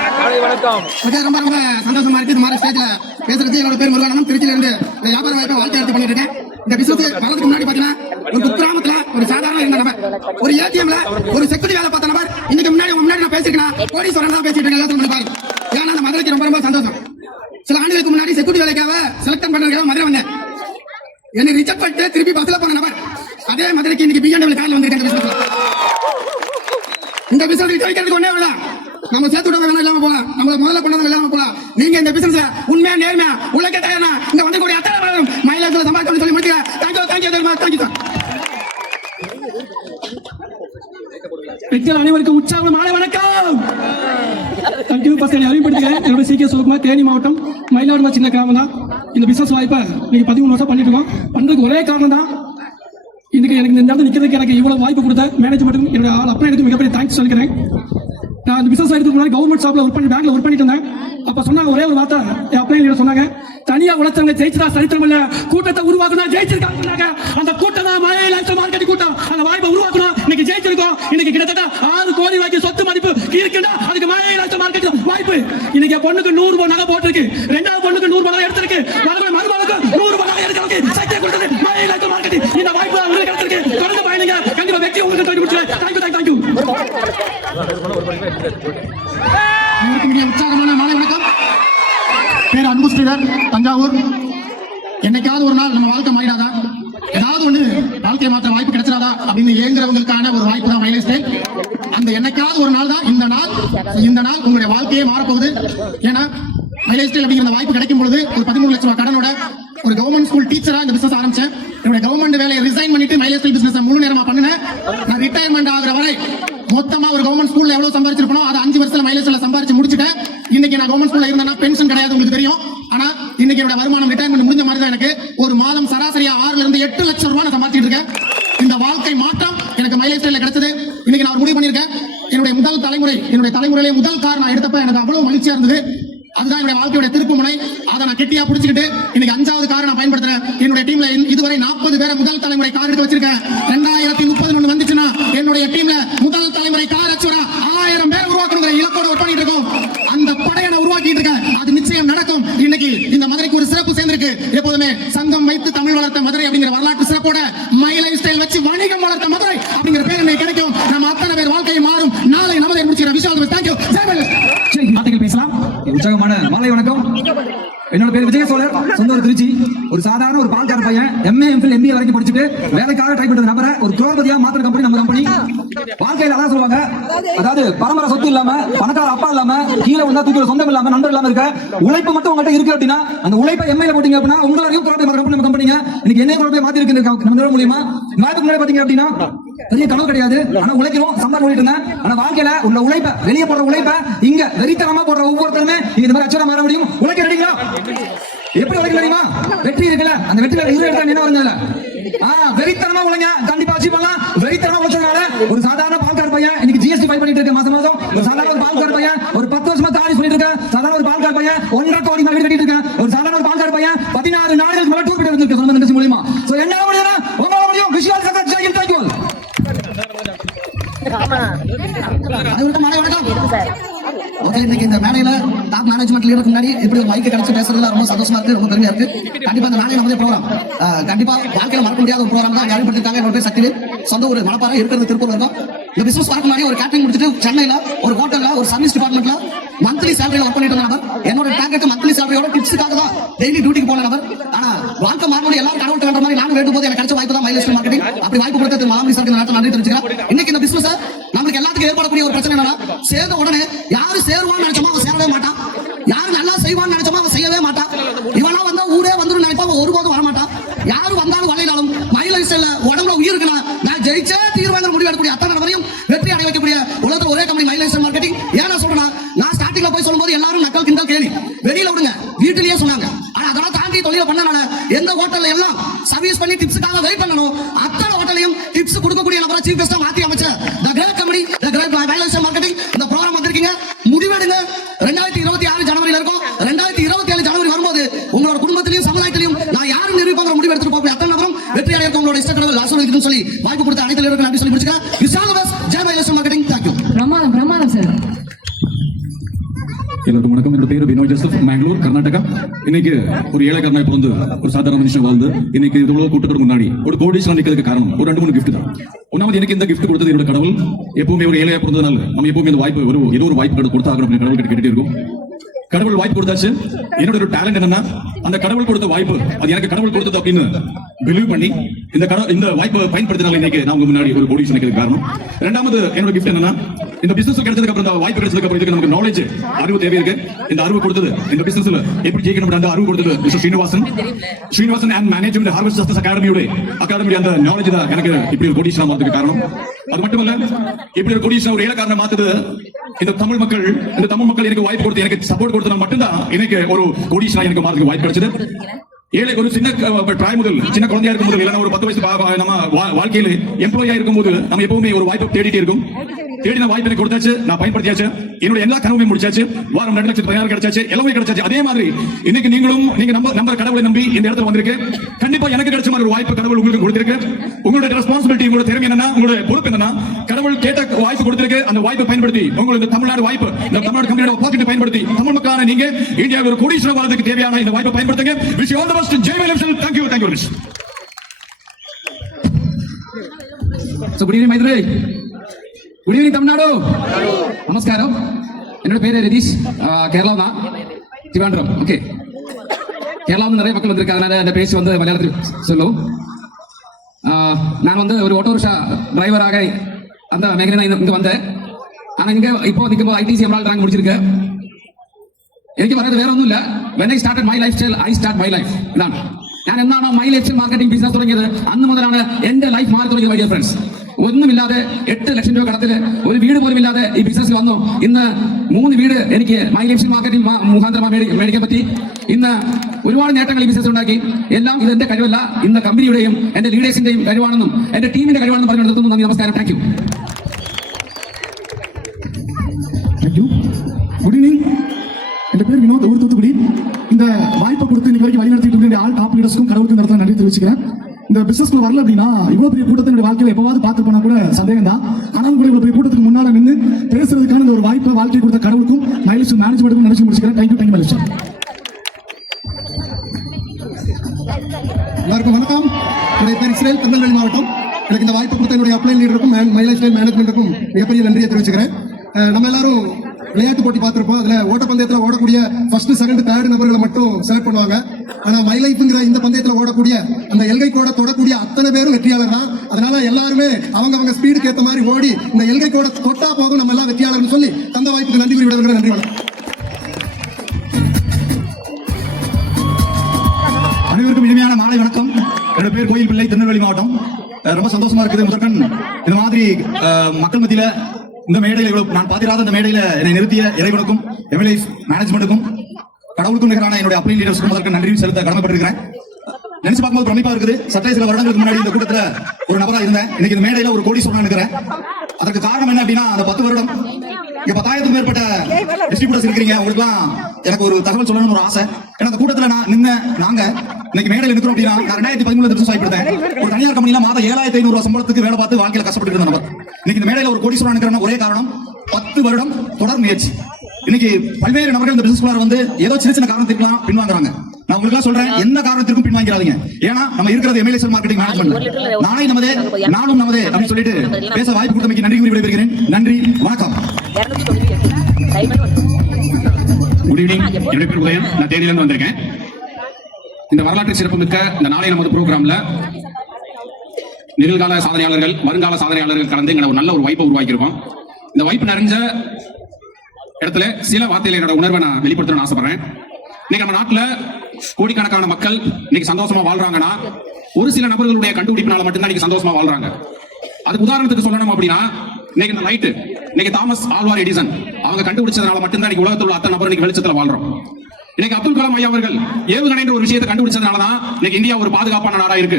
ரொம்ப ரொம்ப சந்தோஷமா இருக்கு. இந்த மாதிரி ஸ்டேஜ்ல பேசுறது. என்னோட பேர் முருகானந்தம். திருச்சியில இருந்து வியாபார வாய்ப்பை வாழ்க்கை எடுத்து பண்ணிட்டு இருக்கேன். இந்த பிசினஸ் வரதுக்கு முன்னாடி பாத்தீங்கன்னா ஒரு குக்கிராமத்துல ஒரு சாதாரண இருந்த நபர், ஒரு ஏடிஎம்ல ஒரு செக்யூரிட்டி வேலை பார்த்த நபர். இன்னைக்கு முன்னாடி நான் பேசிருக்கேன். கோடீஸ்வரன் தான் பேசிட்டு இருக்கேன். எல்லாத்தையும் பாருங்க. ஏன்னா அந்த மதுரைக்கு ரொம்ப ரொம்ப சந்தோஷம். சில ஆண்டுகளுக்கு முன்னாடி செக்யூரிட்டி வேலைக்காக செலக்ட் பண்றதுக்காக மதுரை வந்தேன். என்னை ரிஜெக்ட் பண்ணிட்டு திருப்பி பஸ்ல போன நபர் அதே மதுரைக்கு இன்னைக்கு BMW கார்ல வந்திருக்கேன். இந்த பிசினஸ் ஜெயிக்கிறதுக்கு ஒண்ணே ஒண்ணுதான், நம்ம சேர்த்து விட வேணாம், இல்லாம போலாம். நம்ம முதல்ல கொண்டது இல்லாம போலாம். நீங்க இந்த பிசினஸ்ல உண்மையா நேர்மையா உழைக்க தயாரா இங்க வந்து கூடிய அத்தனை பேரும் மை லைஃப்ல சம்பாதிக்கணும்னு சொல்லி முடிக்கிறேன். தேங்க்யூ பெற்ற அனைவருக்கும் உற்சாகம் மாலை வணக்கம். தேங்க்யூ. ஃபர்ஸ்ட் அறிமுகப்படுத்துகிறேன். என்னோட CK சுகுமார், தேனி மாவட்டம், மயிலாடுதுறை சின்ன கிராமம் தான். இந்த பிசினஸ் வாய்ப்பை நீங்க 13 வருஷம் பண்ணிட்டு இருக்கோம். பண்றதுக்கு ஒரே காரணம் தான் இன்னைக்கு எனக்கு இந்த இடத்துல நிக்கிறதுக்கு எனக்கு இவ்வளவு வாய்ப்பு கொடுத்த மேனேஜ்மெண்ட்டுக்கும் என்னோட அப்ளைனுக்கு மிகப்பெரிய தேங்க்ஸ் சொல்லிக்கிறேன். நான் இந்த பிசினஸ் எடுத்து முன்னாடி கவர்மெண்ட் ஷாப்ல ஒர்க் பண்ணி பேங்க்ல ஒர்க் பண்ணிட்டு இருந்தேன். அப்ப சொன்னாங்க ஒரே ஒரு வார்த்தை, என் அப்ளைன் சொன்னாங்க, தனியா உழைச்சவங்க ஜெயிச்சதா சரித்திரம் இல்ல, கூட்டத்தை உருவாக்குனா ஜெயிச்சிருக்காங்க. அந்த கூட்டம் தான் மலை லைஃப்ஸ்டைல் மார்க்கெட்டிங் கூட்டம். அந்த வாய்ப்பை உருவாக்கணும், இன்னைக்கு ஜெயிச்சிருக்கோம். இன்னைக்கு கிட்டத்தட்ட 6 கோடி ரூபாய்க்கு சொத்து மதிப்பு இருக்குன்னா அதுக்கு மலை லைஃப்ஸ்டைல் மார்க்கெட்டிங் வாய்ப்பு. இன்னைக்கு என் பொண்ணுக்கு 100 ரூபாய் நகை போட்டிருக்கு, ரெண்டாவது பொண்ணுக்கு 100 ரூபாய் நகை எடுத்திருக்கு, மருமகளுக்கு 100 ரூபாய் நகை எடுக்கிறதுக்கு சக்தியை கொடுத்தது மலை லைஃப்ஸ்டைல் மார்க்கெட்டிங். இந்த வாய்ப்பு உங்களுக்கு கிடைச்சிருக்கு. தொடர்ந்து பயணிங்க, கண்டிப்பா வெற்றி உங்களுக்கு தோண்டி முடிச்சு. தேங்க்யூ. உற்சாகமான மாலை வணக்கம். பேர் அன்பு ஸ்ரீதர், தஞ்சாவூர். என்னைக்காவது ஒரு நாள் நம்ம வாழ்க்கை மாறிடாதா, ஏதாவது ஒண்ணு வாழ்க்கையை மாற்ற வாய்ப்பு கிடைச்சிடாதா அப்படின்னு ஏங்குறவங்களுக்கான ஒரு வாய்ப்பு தான் மைலேஜ் ஸ்டைல். அந்த என்னைக்காவது ஒரு நாள் தான் இந்த நாள் உங்களுடைய வாழ்க்கையே மாறப்போகுது. ஏன்னா மைலேஜ் ஸ்டைல் அப்படிங்கிற வாய்ப்பு கிடைக்கும் பொழுது ஒரு 13 லட்சம் ரூபாய் கடனோட ஒரு கவர்மெண்ட் ஸ்கூல் டீச்சரா இந்த பிசினஸ் ஆரம்பிச்சேன். என்னுடைய கவர்மெண்ட் வேலையை ரிசைன் பண்ணிட்டு மைலேஜ் ஸ்டைல் பிசினஸ் முழு நேரமா பண்ணினேன். நான் ரிட்டையர்மெண்ட் ஆகிற வரை மொத்தமா ஒரு கவர்மெண்ட் ஸ்கூல்ல எவ்வளவு சம்பாதிச்சிருப்போம் அதை 5 வருஷத்துல மைலேஜ்ல சம்பாதிச்சு முடிச்சுட்டேன். இன்னைக்கு நான் கவர்மெண்ட் ஸ்கூல்ல இருந்தேன்னா பென்ஷன் கிடையாது, உங்களுக்கு தெரியும். ஆனா இன்னைக்கு என்னோட வருமானம் ரிட்டையர்மெண்ட் முடிஞ்ச மாதிரி தான் எனக்கு ஒரு மாதம் சராசரியா 6 இருந்து 8 லட்சம் ரூபாய் சம்பாதிச்சிட்டு இருக்கேன். இந்த வாழ்க்கை மாற்றம் எனக்கு மைலேஜ் ஸ்டைல்ல கிடைச்சது. இன்னைக்கு நான் ஒரு முடிவு பண்ணிருக்கேன். என்னுடைய தலைமுறையிலே முதல் கார் நான் எடுத்தப்ப எனக்கு அவ்வளவு மகிழ்ச்சியா இருந்தது. அதுதான் என்னுடைய வாழ்க்கையோட திருப்பு முனை. அதை நான் கெட்டியா பிடிச்சிக்கிட்டு இன்னைக்கு 5வது காரை நான் பயன்படுத்துறேன். என்னுடைய டீம்ல இதுவரை 40 பேரை முதல் தலைமுறை கார் எடுத்து வச்சிருக்கேன். 2030 வந்துச்சுன்னா என்னுடைய டீம்ல முதல் தலைமுறை கார் அச்சுவரா 1000 பேரை உருவாக்கணுங்கிற இலக்கோட ஒர்க் பண்ணிட்டு இருக்கோம். அந்த படையை நான் உருவாக்கிட்டு இருக்கேன். அது நிச்சயம் நடக்கும். இன்னைக்கு இந்த மதுரைக்கு ஒரு சிறப்பு சேர்ந்திருக்கு. எப்போதுமே சங்கம் வைத்து தமிழ் வளர்த்த மதுரை அப்படிங்கிற வரலாற்று சிறப்போட மை லைஃப் ஸ்டைல் வச்சு வணிகம் வளர்த்த மதுரை அப்படிங்கிற பேர் இன்னைக்கு கிடைக்கும். நம்ம அத்தனை பேர் வாழ்க்கையை மாறும். நாளை நமதை முடிச்சுக்கிற விஷயம். தேங்க்யூ. வார்த்தைகள் பேசலாம். உற்சாகமான மாலை வணக்கம். என்னோட பேர் விஜய சோழர், சொந்த ஊர் திருச்சி. ஒரு சாதாரண ஒரு பால்கார பையன், MA MPhil MBA வரைக்கும் படிச்சுட்டு வேலைக்காக ட்ரை பண்ற நபரை ஒரு குரோபதியா மாத்திர கம்பெனி நம்ம கம்பெனி. வாழ்க்கையில அதான் சொல்லுவாங்க, அதாவது பரம்பரை சொத்து இல்லாம, பணக்கார அப்பா இல்லாம, கீழே வந்தா தூக்கி சொந்தம் இல்லாம, நண்பர் இல்லாம இருக்க உழைப்பு மட்டும் உங்கள்கிட்ட இருக்கு அப்படின்னா அந்த உழைப்பை MA போட்டீங்க அப்படின்னா உங்களையும் குரோபதி மாத்திர கம்பெனி நம்ம கம்பெனிங்க. இன்னைக்கு என்ன குரோபதி மாத்தி இருக்கு நம்ம மூலியமா. வாய்ப்பு முன்னாடி பாத்தீங்க அப்படின்னா பெரிய கனவு கிடையாது, ஆனா உழைக்கிறோம், சம்பாதிச்சு ஓடிட்டு இருந்தேன். ஆனா வாழ்க்கையில உள்ள உழைப்ப, வெளியே போடுற உழைப்ப இங்க வெறித்தனமா போடுற ஒவ்வொருத்தருமே இந்த மாதிரி அச்சரா மாற முடியும். உழைக்க ரெடிங்களா? எப்படி உழைக்க தெரியுமா? வெற்றி இருக்குல்ல, அந்த வெற்றியில எடுத்தா என்ன வருங்க? வெறித்தனமா உழைங்க, கண்டிப்பா அச்சீவ் பண்ணலாம். வெறித்தனமா உழைச்சதுனால ஒரு சாதாரண பால்கார பையன் இன்னைக்கு GST ஃபைல் பண்ணிட்டு இருக்க மாசம். ஒரு சாதாரண ஒரு பால்கார பையன் ஒரு 10 வருஷமா தாரிஸ் பண்ணிட்டு இருக்க. சாதாரண ஒரு பால்கார பையன் 1.5 கோடி வீடு கட்டிட்டு இருக்க. ஒரு சாதாரண ஒரு பால்கார பையன் 16 நாடுகளுக்கு மேல டூர் போயிட்டு வந்திருக்க சொந்த நிகழ்ச்சி மூலியமா. சோ என்ன முடியும்னா உங்களால முடியும். விஷால் சங்கர் ஜெயின், தேங்க்யூ. இன்னைக்கு இந்த மேடையில டாப் மேனேஜ்மெண்ட்ல இருக்கு முன்னாடி இப்படி ஒரு மைக்கு கிடைச்சு பேசுறதுல ரொம்ப சந்தோஷமா இருக்கு, ரொம்ப பெருமையா இருக்கு. கண்டிப்பா இந்த மேடை நமது ப்ரோக்ராம் கண்டிப்பா வாழ்க்கையில மறக்க முடியாத ஒரு ப்ரோக்ராம் தான் அறிமுகப்படுத்திருக்காங்க. என்னோட பேர் சக்திவேல், சொந்த ஒரு மணப்பாறை, இருக்கிறது திருப்பூர் இருக்கும். இந்த பிசினஸ் பார்க்க முன்னாடி ஒரு கேட்டரிங் முடிச்சுட்டு சென்னையில ஒரு ஹோட்டல்ல ஒரு சர்வீஸ் டிபார்ட்மெண்ட்ல மந்த்லி சேலரியில ஒர்க் பண்ணிட்டு இருந்த நபர். என்னோட டார்கெட் மந்த்லி சேலரியோட டிப்ஸுக்காக தான் டெய்லி டியூட்டிக்கு போன நபர். ஆனா வாழ்க்கை மாறணும் எல்லாரும் கடவுள் கண்ட மாதிரி நானும் வேண்டும் போது எனக்கு கிடைச்ச வாய்ப்பு தான் மைலேஜ் ஸ்டைல் மார்க்கெட்டிங். அப்படி வாய்ப்பு கொடுத்தது மாமி சார் நாட்டில் நன்றி தெரிஞ்சுக்கிறேன். இன்னைக்கு இந்த பிசினஸ் நமக்கு எல்லாத்துக்கும் ஏற்படக்கூடிய ஒரு பிரச்சனை என்னன்னா, சேர்ந்த உடனே யாரு சேருவான்னு நினைச்சோமோ அவன் சேரவே மாட்டான், யாரு நல்லா செய்வான்னு நினைச்சோமோ அவன் செய்யவே மாட்டான். இவனா வந்தா ஊரே வந்துடும் நினைப்பா, அவன் ஒருபோதும் வரமாட்டான். யாரு வந்தாலும் வளையினாலும் மைலேஜ் ஸ்டைல்ல உடம்புல உயிர் இருக்குன்னா நான் ஜெயிச்சே தீர்வாங்க முடிவு எடுக்கக்கூடிய அத்தனை நபரையும் வெற்றி அடைய வைக்கக்கூடிய உலகத்துல ஒரே கம்பெனி மைலேஜ் ஸ்டைல் மார்க்கெட்டிங். ஏன்னா சொல்றேன், நான் ஸ்டார்டிங்ல போய் சொல்லும்போது எல்லாரும் நக்கல் கிண்டல் கேலி வெளியில விடுங்க, வீட்டிலேயே சொன்னாங்க. ஆனா அதெல்லாம் தாண்டி தொழில பண்ணனால எந்த ஹோட்டல்ல எல்லாம் சர்வீஸ் பண்ணி டிப்ஸுக்காக வெயிட் பண்ணணும், அத்தனை ஹோட்டலையும் டிப்ஸ் கொடுக்கக்கூடிய நபரை சீஃப் கெஸ்டா மாத்தி அமைச்ச தி கிரேட் கம்பெனி, தி கிரேட் மைலேஜ் ஸ்டைல் மார்க்கெட்டிங். இந்த ப்ரோகிராம் வந்திருக்கீங்க, முடிவெடுங்க. 2026 ஜனவரியில இருக்கும். 2027 ஜனவரி வரும்போது உங்களோட குடும்பத்திலையும் சமுதாயத்திலையும் நான் யாரும் நிரூபிப்பாங்க முடிவு எடுத்துட்டு போக அத்தனை நபரும் வெற்றி அடைய உங்களோட இஷ்ட கடவுள் ஆசீர்வதிக்கணும்னு சொல்லி வாய்ப்பு கொடுத்த அனைத்து நேயர்களுக்கும் நன்றி சொல்லி முடிச்சுக்கிறேன். Vishal bus Jai mileage style marketing. Thank you. பிரமாதம் சார். எல்லாருக்கும் வணக்கம். என்னோட பேரு வினோய் ஜோசப், மேங்களூர், கர்நாடகா. இன்னைக்கு ஒரு ஏழைக்காரனாய் பிறந்து ஒரு சாதாரண மனுஷன் வாழ்ந்து இன்னைக்கு இவ்வளவு கூட்டத்துக்கு முன்னாடி ஒரு கோடீஸ்வரன் நிக்கிறதுக்கு காரணம் ஒரு 2-3 கிஃப்ட் தான். ஒன்னாவது, எனக்கு இந்த கிஃப்ட் கொடுத்தது என்னோட கடவுள். எப்பவுமே ஒரு ஏழையா பிறந்ததுனால நம்ம எப்பவுமே இந்த வாய்ப்பு ஏதோ ஒரு வாய்ப்பு கொடுத்தாகணும் அப்படின்னு கடவுள் கிட்ட கேட்டுட்டே இருக்கும். கடவுள் வாய்ப்பு கொடுத்தாச்சு. என்னோட ஒரு டேலண்ட் என்னன்னா, அந்த கடவுள் கொடுத்த வாய்ப்பு அது எனக்கு கடவுள் கொடுத்தது அப்படின்னு பிலீவ் பண்ணி இந்த வாய்ப்பை பயன்படுத்தினால இன்னைக்கு நான் உங்க முன்னாடி ஒரு கோடீஸ்வரன் நிக்கிறதுக்கு காரணம். ரெண்டாவது, என்னோட கிஃப்ட் என்னன்னா, இந்த பிசினஸ் கிடைச்சதுக்கு அப்புறம், இந்த வாய்ப்பு கிடைச்சதுக்கு அப்புறம் இதுக்கு நமக்கு நாலேஜ், அறிவு தேவை இருக்கு. இந்த அறிவு கொடுத்தது இந்த பிசினஸ்ல எப்படி ஜெயிக்கணும் அந்த அறிவு கொடுத்தது mister Srinivasan and management Harvard success அகாடமியோட அந்த நாலேஜ் தான் எனக்கு இப்படி ஒரு கோடீஸ்வரன் மாத்துக்கு காரணம். அது மட்டும் இல்ல, இப்படி ஒரு கோடீஸ்வரன் ஒரு ஏழைக்காரனை மாத்துது இந்த தமிழ் மக்கள் எனக்கு வாய்ப்பு கொடுத்து எனக்கு சப்போர்ட் கொடுத்தா மட்டும்தான் எனக்கு ஒரு கோடீஸ்வரன் எனக்கு மாத்துக்கு வாய்ப்பு கிடைச்சது. ஏழை ஒரு சின்ன பிராய் முதல் சின்ன குழந்தையா இருக்கும் போது இல்லைன்னா ஒரு 10 வயசு நம்ம வாழ்க்கையில் எம்ப்ளாயா இருக்கும் போது நம்ம எப்பவுமே ஒரு வாய்ப்பை தேடிட்டே இருக்கும். தேடின வாய்ப்பை கொடுத்தாச்சு, நான் பயன்படுத்தியாச்சு, என்னோட எல்லா கனவுமே முடிச்சாச்சு, வாரம் 2,16,000 கிடைச்சாச்சு, எல்லாமே கிடைச்சாச்சு. அதே மாதிரி இன்னைக்கு நீங்களும் நீங்க நம்புற கடவுளை நம்பி இந்த இடத்துல வந்திருக்கு. கண்டிப்பா எனக்கு கிடைச்ச மாதிரி ஒரு வாய்ப்பு கடவுள் உங்களுக்கு கொடுத்திருக்கு. உங்களோட ரெஸ்பான்சிபிலிட்டி, உங்களோட திறமை என்னன்னா, உங்களோட பொறுப்பு என்னன்னா, கடவுள் கேட்ட வாய்ப்பு கொடுத்திருக்கு. அந்த வாய்ப்பை பயன்படுத்தி உங்களுக்கு தமிழ்நாடு வாய்ப்பு, இந்த தமிழ்நாடு கம்பெனியோட பாக்கெட்டை பயன்படுத்தி தமிழ் மக்களான நீங்க இந்தியாவில் ஒரு கோடீஸ்வரர் வாழ்றதுக்கு தேவையான இந்த வாய்ப்பை பயன்படுத்துங்க. Wish you all the best. Jai Malaysia. Thank you very much. So good evening Maitri. Good evening Tamil Nadu. நமஸ்காரம். என்னோட பேரு ரதீஷ். கேரளா தான், திரிவேண்டரம். ஓகே, கேரளாவில் நிறைய மக்கள் வந்திருக்காங்க, அதனால அந்த பேசி வந்து மலையாளத்தில் சொல்லும். நான் வந்து ஒரு ஆட்டோ ரிக்ஷா டிரைவராக அந்த மேഖല இங்க வந்தேன். ஆனா இங்க இப்போ நிற்கும்போது ஐடிசி எம்ரால் ரேங்க் முடிச்சிருக்கேன். എനിക്ക് പറയുന്നത് വേറെ ഒന്നുമില്ല. when I started my lifestyle, I start my life. ഇതാണ് ഞാൻ എന്നാണോ my life style marketing business തുടങ്ങിയത്, അന്ന് മുതലാണ് എന്റെ ലൈഫ് മാറി തുടങ്ങിയത്. മൈ ഡിയർ ഫ്രണ്ട്സ്, ഒന്നുമില്ലാതെ 8 ലക്ഷം രൂപ കടത്തില് ഒരു വീട് പോലും ഇല്ലാതെ ഈ ബിസിനസ്സിൽ വന്നു. ഇന്ന് 3 വീട് എനിക്ക് മൈ ലൈഫ് സ്റ്റൈൽ മാർക്കറ്റിംഗ് മുഖാന്തരം മേടിക്കാൻ പറ്റി. ഇന്ന് ഒരുപാട് നേട്ടങ്ങൾ ഈ ബിസിനസ് ഉണ്ടാക്കി. എല്ലാം ഇത് എന്റെ കഴിവല്ല, ഇന്ന് കമ്പനിയുടെയും എന്റെ ലീഡേഴ്സിന്റെയും കഴിവാണെന്നും എന്റെ ടീമിന്റെ കഴിവാണെന്നും പറഞ്ഞു നിർത്തുന്നു. നന്ദി, നമസ്കാരം. Thank you. Good evening. என் பேர் வினோத், ஊர் தூத்துக்குடி. இந்த வாய்ப்பை கொடுத்து இன்னைக்கு வரைக்கும் வழிநடத்திட்டு இருக்க ஆல் டாப் லீடர்ஸ்க்கும் கடவுளுக்கு இந்த இடத்துல நன்றி தெரிவிச்சுக்கிறேன். இந்த பிசினஸ்க்குள்ள வரல அப்படின்னா இவ்வளவு பெரிய கூட்டத்தை என்னுடைய வாழ்க்கையில எப்பவாவது பார்த்து போனா கூட சந்தேகம் தான். ஆனாலும் கூட இவ்வளவு பெரிய கூட்டத்துக்கு முன்னால நின்று பேசுறதுக்கான இந்த ஒரு வாய்ப்பை வாழ்க்கை கொடுத்த கடவுளுக்கும் மைலேஜ் மேனேஜ்மெண்ட்டுக்கும் நினைச்சு முடிச்சுக்கிறேன். Thank you mileage. எல்லாருக்கும் வணக்கம். என்னுடைய பேர் இஸ்ரேல், திருநெல்வேலி மாவட்டம். எனக்கு இந்த வாய்ப்பு கொடுத்த என்னுடைய அப்ளைன் லீடருக்கும் மைலேஜ் மேனேஜ்மெண்ட்டுக்கும் மிகப்பெரிய நன்றியை தெரிவிச்சுக்கிறேன். நம்ம எல்லாரும் விளையாட்டு போட்டி பார்த்திருப்போம். அதுல ஓட்டப்பந்தயத்தில் ஓடக்கூடிய ஃபர்ஸ்ட், செகண்ட், தேர்ட் நபர்களை மட்டும் செலக்ட் பண்ணுவாங்க. ஆனா மை லைஃப்ங்கிற இந்த பந்தயத்தில் ஓடக்கூடிய அந்த எல்கை கோட தொடக்கூடிய அத்தனை பேரும் வெற்றியாளர் தான். அதனால எல்லாருமே அவங்க ஸ்பீடுக்கு ஏற்ற மாதிரி ஓடி இந்த எல்கை கோட தொட்டா போதும், நம்ம எல்லாம் வெற்றியாளர்னு சொல்லி தந்த வாய்ப்புக்கு நன்றி கூறி விடுகிறேன். நன்றி, வணக்கம். அனைவருக்கும் இனிமையான மாலை வணக்கம். என்னோட பேர் கோயில் பிள்ளை, திருநெல்வேலி மாவட்டம். ரொம்ப சந்தோஷமா இருக்குது. முதற்கண் இந்த மாதிரி மக்கள் மத்தியில இந்த மேடையில் நான் பார்த்திராத இந்த மேடையில என்னை நிறுத்திய இறைவனுக்கும் எம்எல்ஏ மேனேஜ்மெண்ட்டுக்கும் கடவுளுக்கும் நிகரான என்னுடைய அப்ளைன் லீடர்ஸ்க்கும் அதற்கு நன்றி செலுத்த கடமைப்பட்டிருக்கிறேன். நினைச்சு பார்க்கும்போது பிரமிப்பா இருக்குது. சற்றே சில வருடங்களுக்கு முன்னாடி இந்த கூட்டத்துல ஒரு நபரா இருந்தேன். இன்னைக்கு இந்த மேடையில ஒரு கோடீஸ்வரனா இருக்கிறேன். அதற்கு காரணம் என்ன அப்படின்னா, அந்த 10 வருடம் இங்க 10,000க்கும் மேற்பட்ட டிஸ்ட்ரிபியூட்டர்ஸ் இருக்கிறீங்க. உங்களுக்குலாம் எனக்கு ஒரு தகவல் சொல்லணும்னு ஒரு ஆசை. ஏன்னா அந்த கூட்டத்துல நாங்க இன்னைக்கு மேடையில் இருக்கிறோம் அப்படின்னா, நான் 2013 பிசினஸ் வாய்ப்படுத்தேன். ஒரு தனியார் கம்பெனில மாதம் 7,500 ரூபாய் சம்பளத்துக்கு வேலை பார்த்து வாழ்க்கையில கஷ்டப்பட்டு இருந்த நபர் இன்னைக்கு இந்த மேடையில ஒரு கோடீஸ்வரன் இருக்கிற ஒரே காரணம் 10 வருடம் தொடர் முயற்சி. இன்னைக்கு பல்வேறு நபர்கள் இந்த பிசினஸ் வந்து ஏதோ சின்ன சின்ன காரணத்திற்கெல்லாம் பின்வாங்குறாங்க. நான் உங்களுக்கு சொல்றேன், எந்த காரணத்திற்கும் பின்வாங்கிறாதீங்க. ஏன்னா நம்ம இருக்கிறது எம்எல்ஏ மார்க்கெட்டிங் மேனேஜ்மெண்ட். நாளை நமதே, நாளும் நமதே அப்படின்னு சொல்லிட்டு பேச வாய்ப்பு கொடுத்தமைக்கு நன்றி கூறி விடைபெறுகிறேன். நன்றி, வணக்கம். Good evening. என்னுடைய பேர் உதயன், நான் தேனியிலிருந்து வந்திருக்கேன். இந்த வரலாற்று சிறப்புமிக்க இந்த நாளை நமது ப்ரோக்ராம்ல நிகழ்கால சாதனையாளர்கள், வருங்கால சாதனையாளர்கள் கலந்து இங்க ஒரு நல்ல ஒரு வாய்ப்பை உருவாக்கியிருக்கோம். இந்த வாய்ப்பு நிறைஞ்ச இடத்துல சில வார்த்தையில என்னோட உணர்வை நான் வெளிப்படுத்தணும்னு ஆசைப்படுறேன். இன்னைக்கு நம்ம நாட்டுல கோடிக்கணக்கான மக்கள் இன்னைக்கு சந்தோஷமா வாழ்றாங்கன்னா ஒரு சில நபர்களுடைய கண்டுபிடிப்பினால மட்டும்தான் இன்னைக்கு சந்தோஷமா வாழ்றாங்க. அதுக்கு உதாரணத்துக்கு சொல்லணும் அப்படின்னா, இன்னைக்கு இந்த லைட் இன்னைக்கு தாமஸ் ஆல்வா எடிசன் அவங்க கண்டுபிடிச்சதுனால மட்டும்தான் இன்னைக்கு உலகத்தில் உள்ள அத்தனை நபர் இன்னைக்கு வெளிச்சத்துல வாழ்றோம். இன்னைக்கு அப்துல் கலாம் ஐயா அவர்கள் ஏவுகணைன்ற ஒரு விஷயத்தை கண்டுபிடிச்சதுனாலதான் இன்னைக்கு இந்தியா ஒரு பாதுகாப்பான நாடா இருக்கு.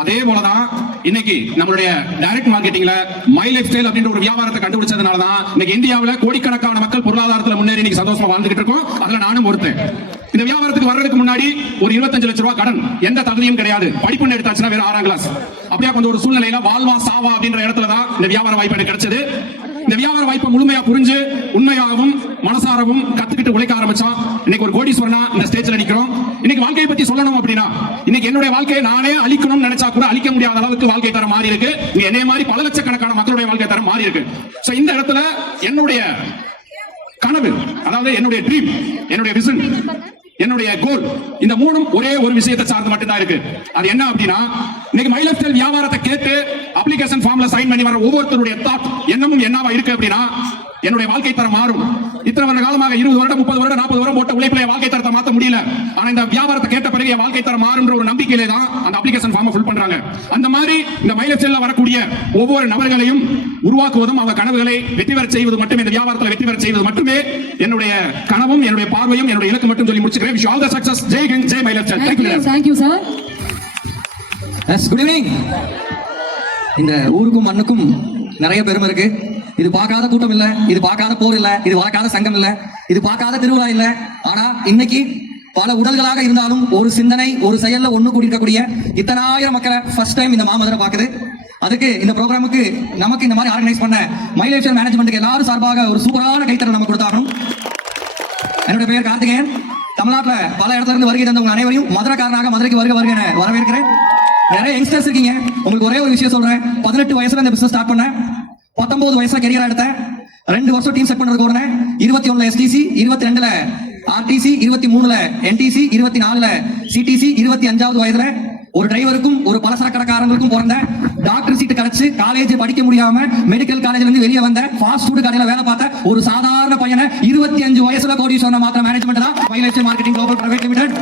அதே போலதான் இன்னைக்கு நம்மளுடைய டைரக்ட் மார்க்கெட்டிங்ல மை லைஃப் ஸ்டைல் அப்படின்ற ஒரு வியாபாரத்தை கண்டுபிடிச்சதுனாலதான் இன்னைக்கு இந்தியாவுல கோடிக்கணக்கான மக்கள் பொருளாதாரத்துல முன்னேறி இன்னைக்கு சந்தோஷமா வாழ்ந்துகிட்டு இருக்கோம். அதுல நானும் ஒருத்தன். இந்த வியாபாரத்துக்கு வர்றதுக்கு முன்னாடி ஒரு 25 லட்சம் ரூபாய் கடன், எந்த தகுதியும் கிடையாது. படிப்புன்னு எடுத்தாச்சுன்னா வேற 6ஆம் கிளாஸ். அப்படியே கொஞ்சம் ஒரு சூழ்நிலையில வாழ்வா சாவா அப்படின்ற இடத்துலதான் இந்த வியாபார வாய்ப்பு எனக்கு கிடைச்சது. இந்த வியாபார வாய்ப்பை முழுமையா புரிஞ்சு உண்மையாகவும் மனசாரவும் கத்துக்கிட்டு உழைக்க ஆரம்பிச்சா இன்னைக்கு ஒரு கோடீஸ்வரனா இந்த ஸ்டேஜ்ல நிக்கிறோம். இன்னைக்கு வாழ்க்கையை பத்தி சொல்லணும் அப்படின்னா, இன்னைக்கு என்னுடைய வாழ்க்கையை நானே அழிக்கணும்னு நினைச்சா கூட அழிக்க முடியாத அளவுக்கு வாழ்க்கை தரம் மாறி இருக்கு. என்னைய மாதிரி பல லட்சக்கணக்கான மக்களுடைய வாழ்க்கை தரம் மாறி இருக்கு. சோ இந்த இடத்துல என்னுடைய கனவு, அதாவது என்னுடைய ட்ரீம், என்னுடைய விஷன், என்னுடைய கோல், இந்த மூணும் ஒரே ஒரு விஷயத்தை சார்ந்து மட்டும்தான் இருக்கு. அது என்ன அப்படின்னா, இன்னைக்கு மை லைஃப் ஸ்டைல் வியாபாரத்தை கேட்டு அப்ளிகேஷன் ஃபார்ம்ல சைன் பண்ணி வர ஒவ்வொருத்தருடைய தாட் எண்ணமும் என்னவா இருக்கு அப்படின்னா, என்னுடைய வாழ்க்கை தரம் மாறும். இத்தனை வருட காலமாக 20 வருடம் 30 வருடம் 40 வருடம் போட்ட உழைப்பிலே வாழ்க்கை தரத்தை மாற்ற முடியல. ஆனா இந்த வியாபாரத்தை கேட்ட பிறகு என் வாழ்க்கை தரம் மாறும்ன்ற ஒரு நம்பிக்கையிலே தான் அந்த அப்ளிகேஷன் ஃபார்மை ஃபில் பண்றாங்க. அந்த மாதிரி இந்த மைலேஜ்ல வரக்கூடிய ஒவ்வொரு நபர்களையும் உருவாக்குவதும் அவங்க கனவுகளை வெற்றி பெற செய்வது மட்டுமே, இந்த வியாபாரத்தில் வெற்றி பெற செய்வது மட்டுமே என்னுடைய கனவும் என்னுடைய பார்வையும் என்னுடைய இலக்கு மட்டும் சொல்லி முடிச்சுக்கிறேன். Wish all the success. Jai Hind, Jai mileage. Thank you sir. Good evening. இந்த ஊருக்கும் மண்ணுக்கும் நிறைய பெருமை இருக்கு. இது பார்க்காத கூட்டம் இல்ல, இது பார்க்காத போர் இல்ல, இது பார்க்காத சங்கம் இல்ல, இது பார்க்காத திருவிழா இல்ல. ஆனா இன்னைக்கு பல உடல்களாக இருந்தாலும் ஒரு சிந்தனை ஒரு செயல்ல ஒண்ணு கூடி இருக்கக்கூடிய இத்தனாயிரம் மக்களை ஃபர்ஸ்ட் டைம் இந்த மாமதுரை பாக்குது. அதுக்கு இந்த ப்ரோக்ராமுக்கு நமக்கு இந்த மாதிரி ஆர்கனைஸ் பண்ண மை லைஃப் ஸ்டைல் மேனேஜ்மெண்ட்டுக்கு எல்லாரும் சார்பாக ஒரு சூப்பரான கைத்தறல் நம்ம கொடுத்தாகணும். என்னுடைய பெயர் கார்த்திகேயன். தமிழ்நாட்டில் பல இடத்துல இருந்து வருகை தந்தவங்க அனைவரையும் மதுரைக்காரனாக மதுரைக்கு வருக என வரவேற்கிறேன். நிறைய யங்ஸ்டர்ஸ் இருக்கீங்க. உங்களுக்கு ஒரே ஒரு விஷயம் சொல்றேன். 18 வயசுல இந்த பிசினஸ் ஸ்டார்ட் பண்ணேன். 19 வயசுல கெரியர் எடுத்தேன். 2 வருஷம் டீம் செட் பண்றதுக்கு ஓடுனேன். 21ல எஸ்டிசி, 22ல ஆர்டிசி, 23ல என்டிசி, 24ல சிடிசி, 25வது வயதுல ஒரு டிரைவருக்கும் ஒரு பலசர கடைக்காரங்களுக்கும் பிறந்த டாக்டர் சீட்டு கிடைச்சு காலேஜ் படிக்க முடியாம மெடிக்கல் காலேஜ்ல இருந்து வெளியே வந்த ஃபாஸ்ட் ஃபுட் கடையில வேலை பார்த்த ஒரு சாதாரண பையனை 25 வயசுல கோடீஸ்வரன் மாத்திர மேனேஜ்மெண்ட் தான் my lifestyle marketing global private limited.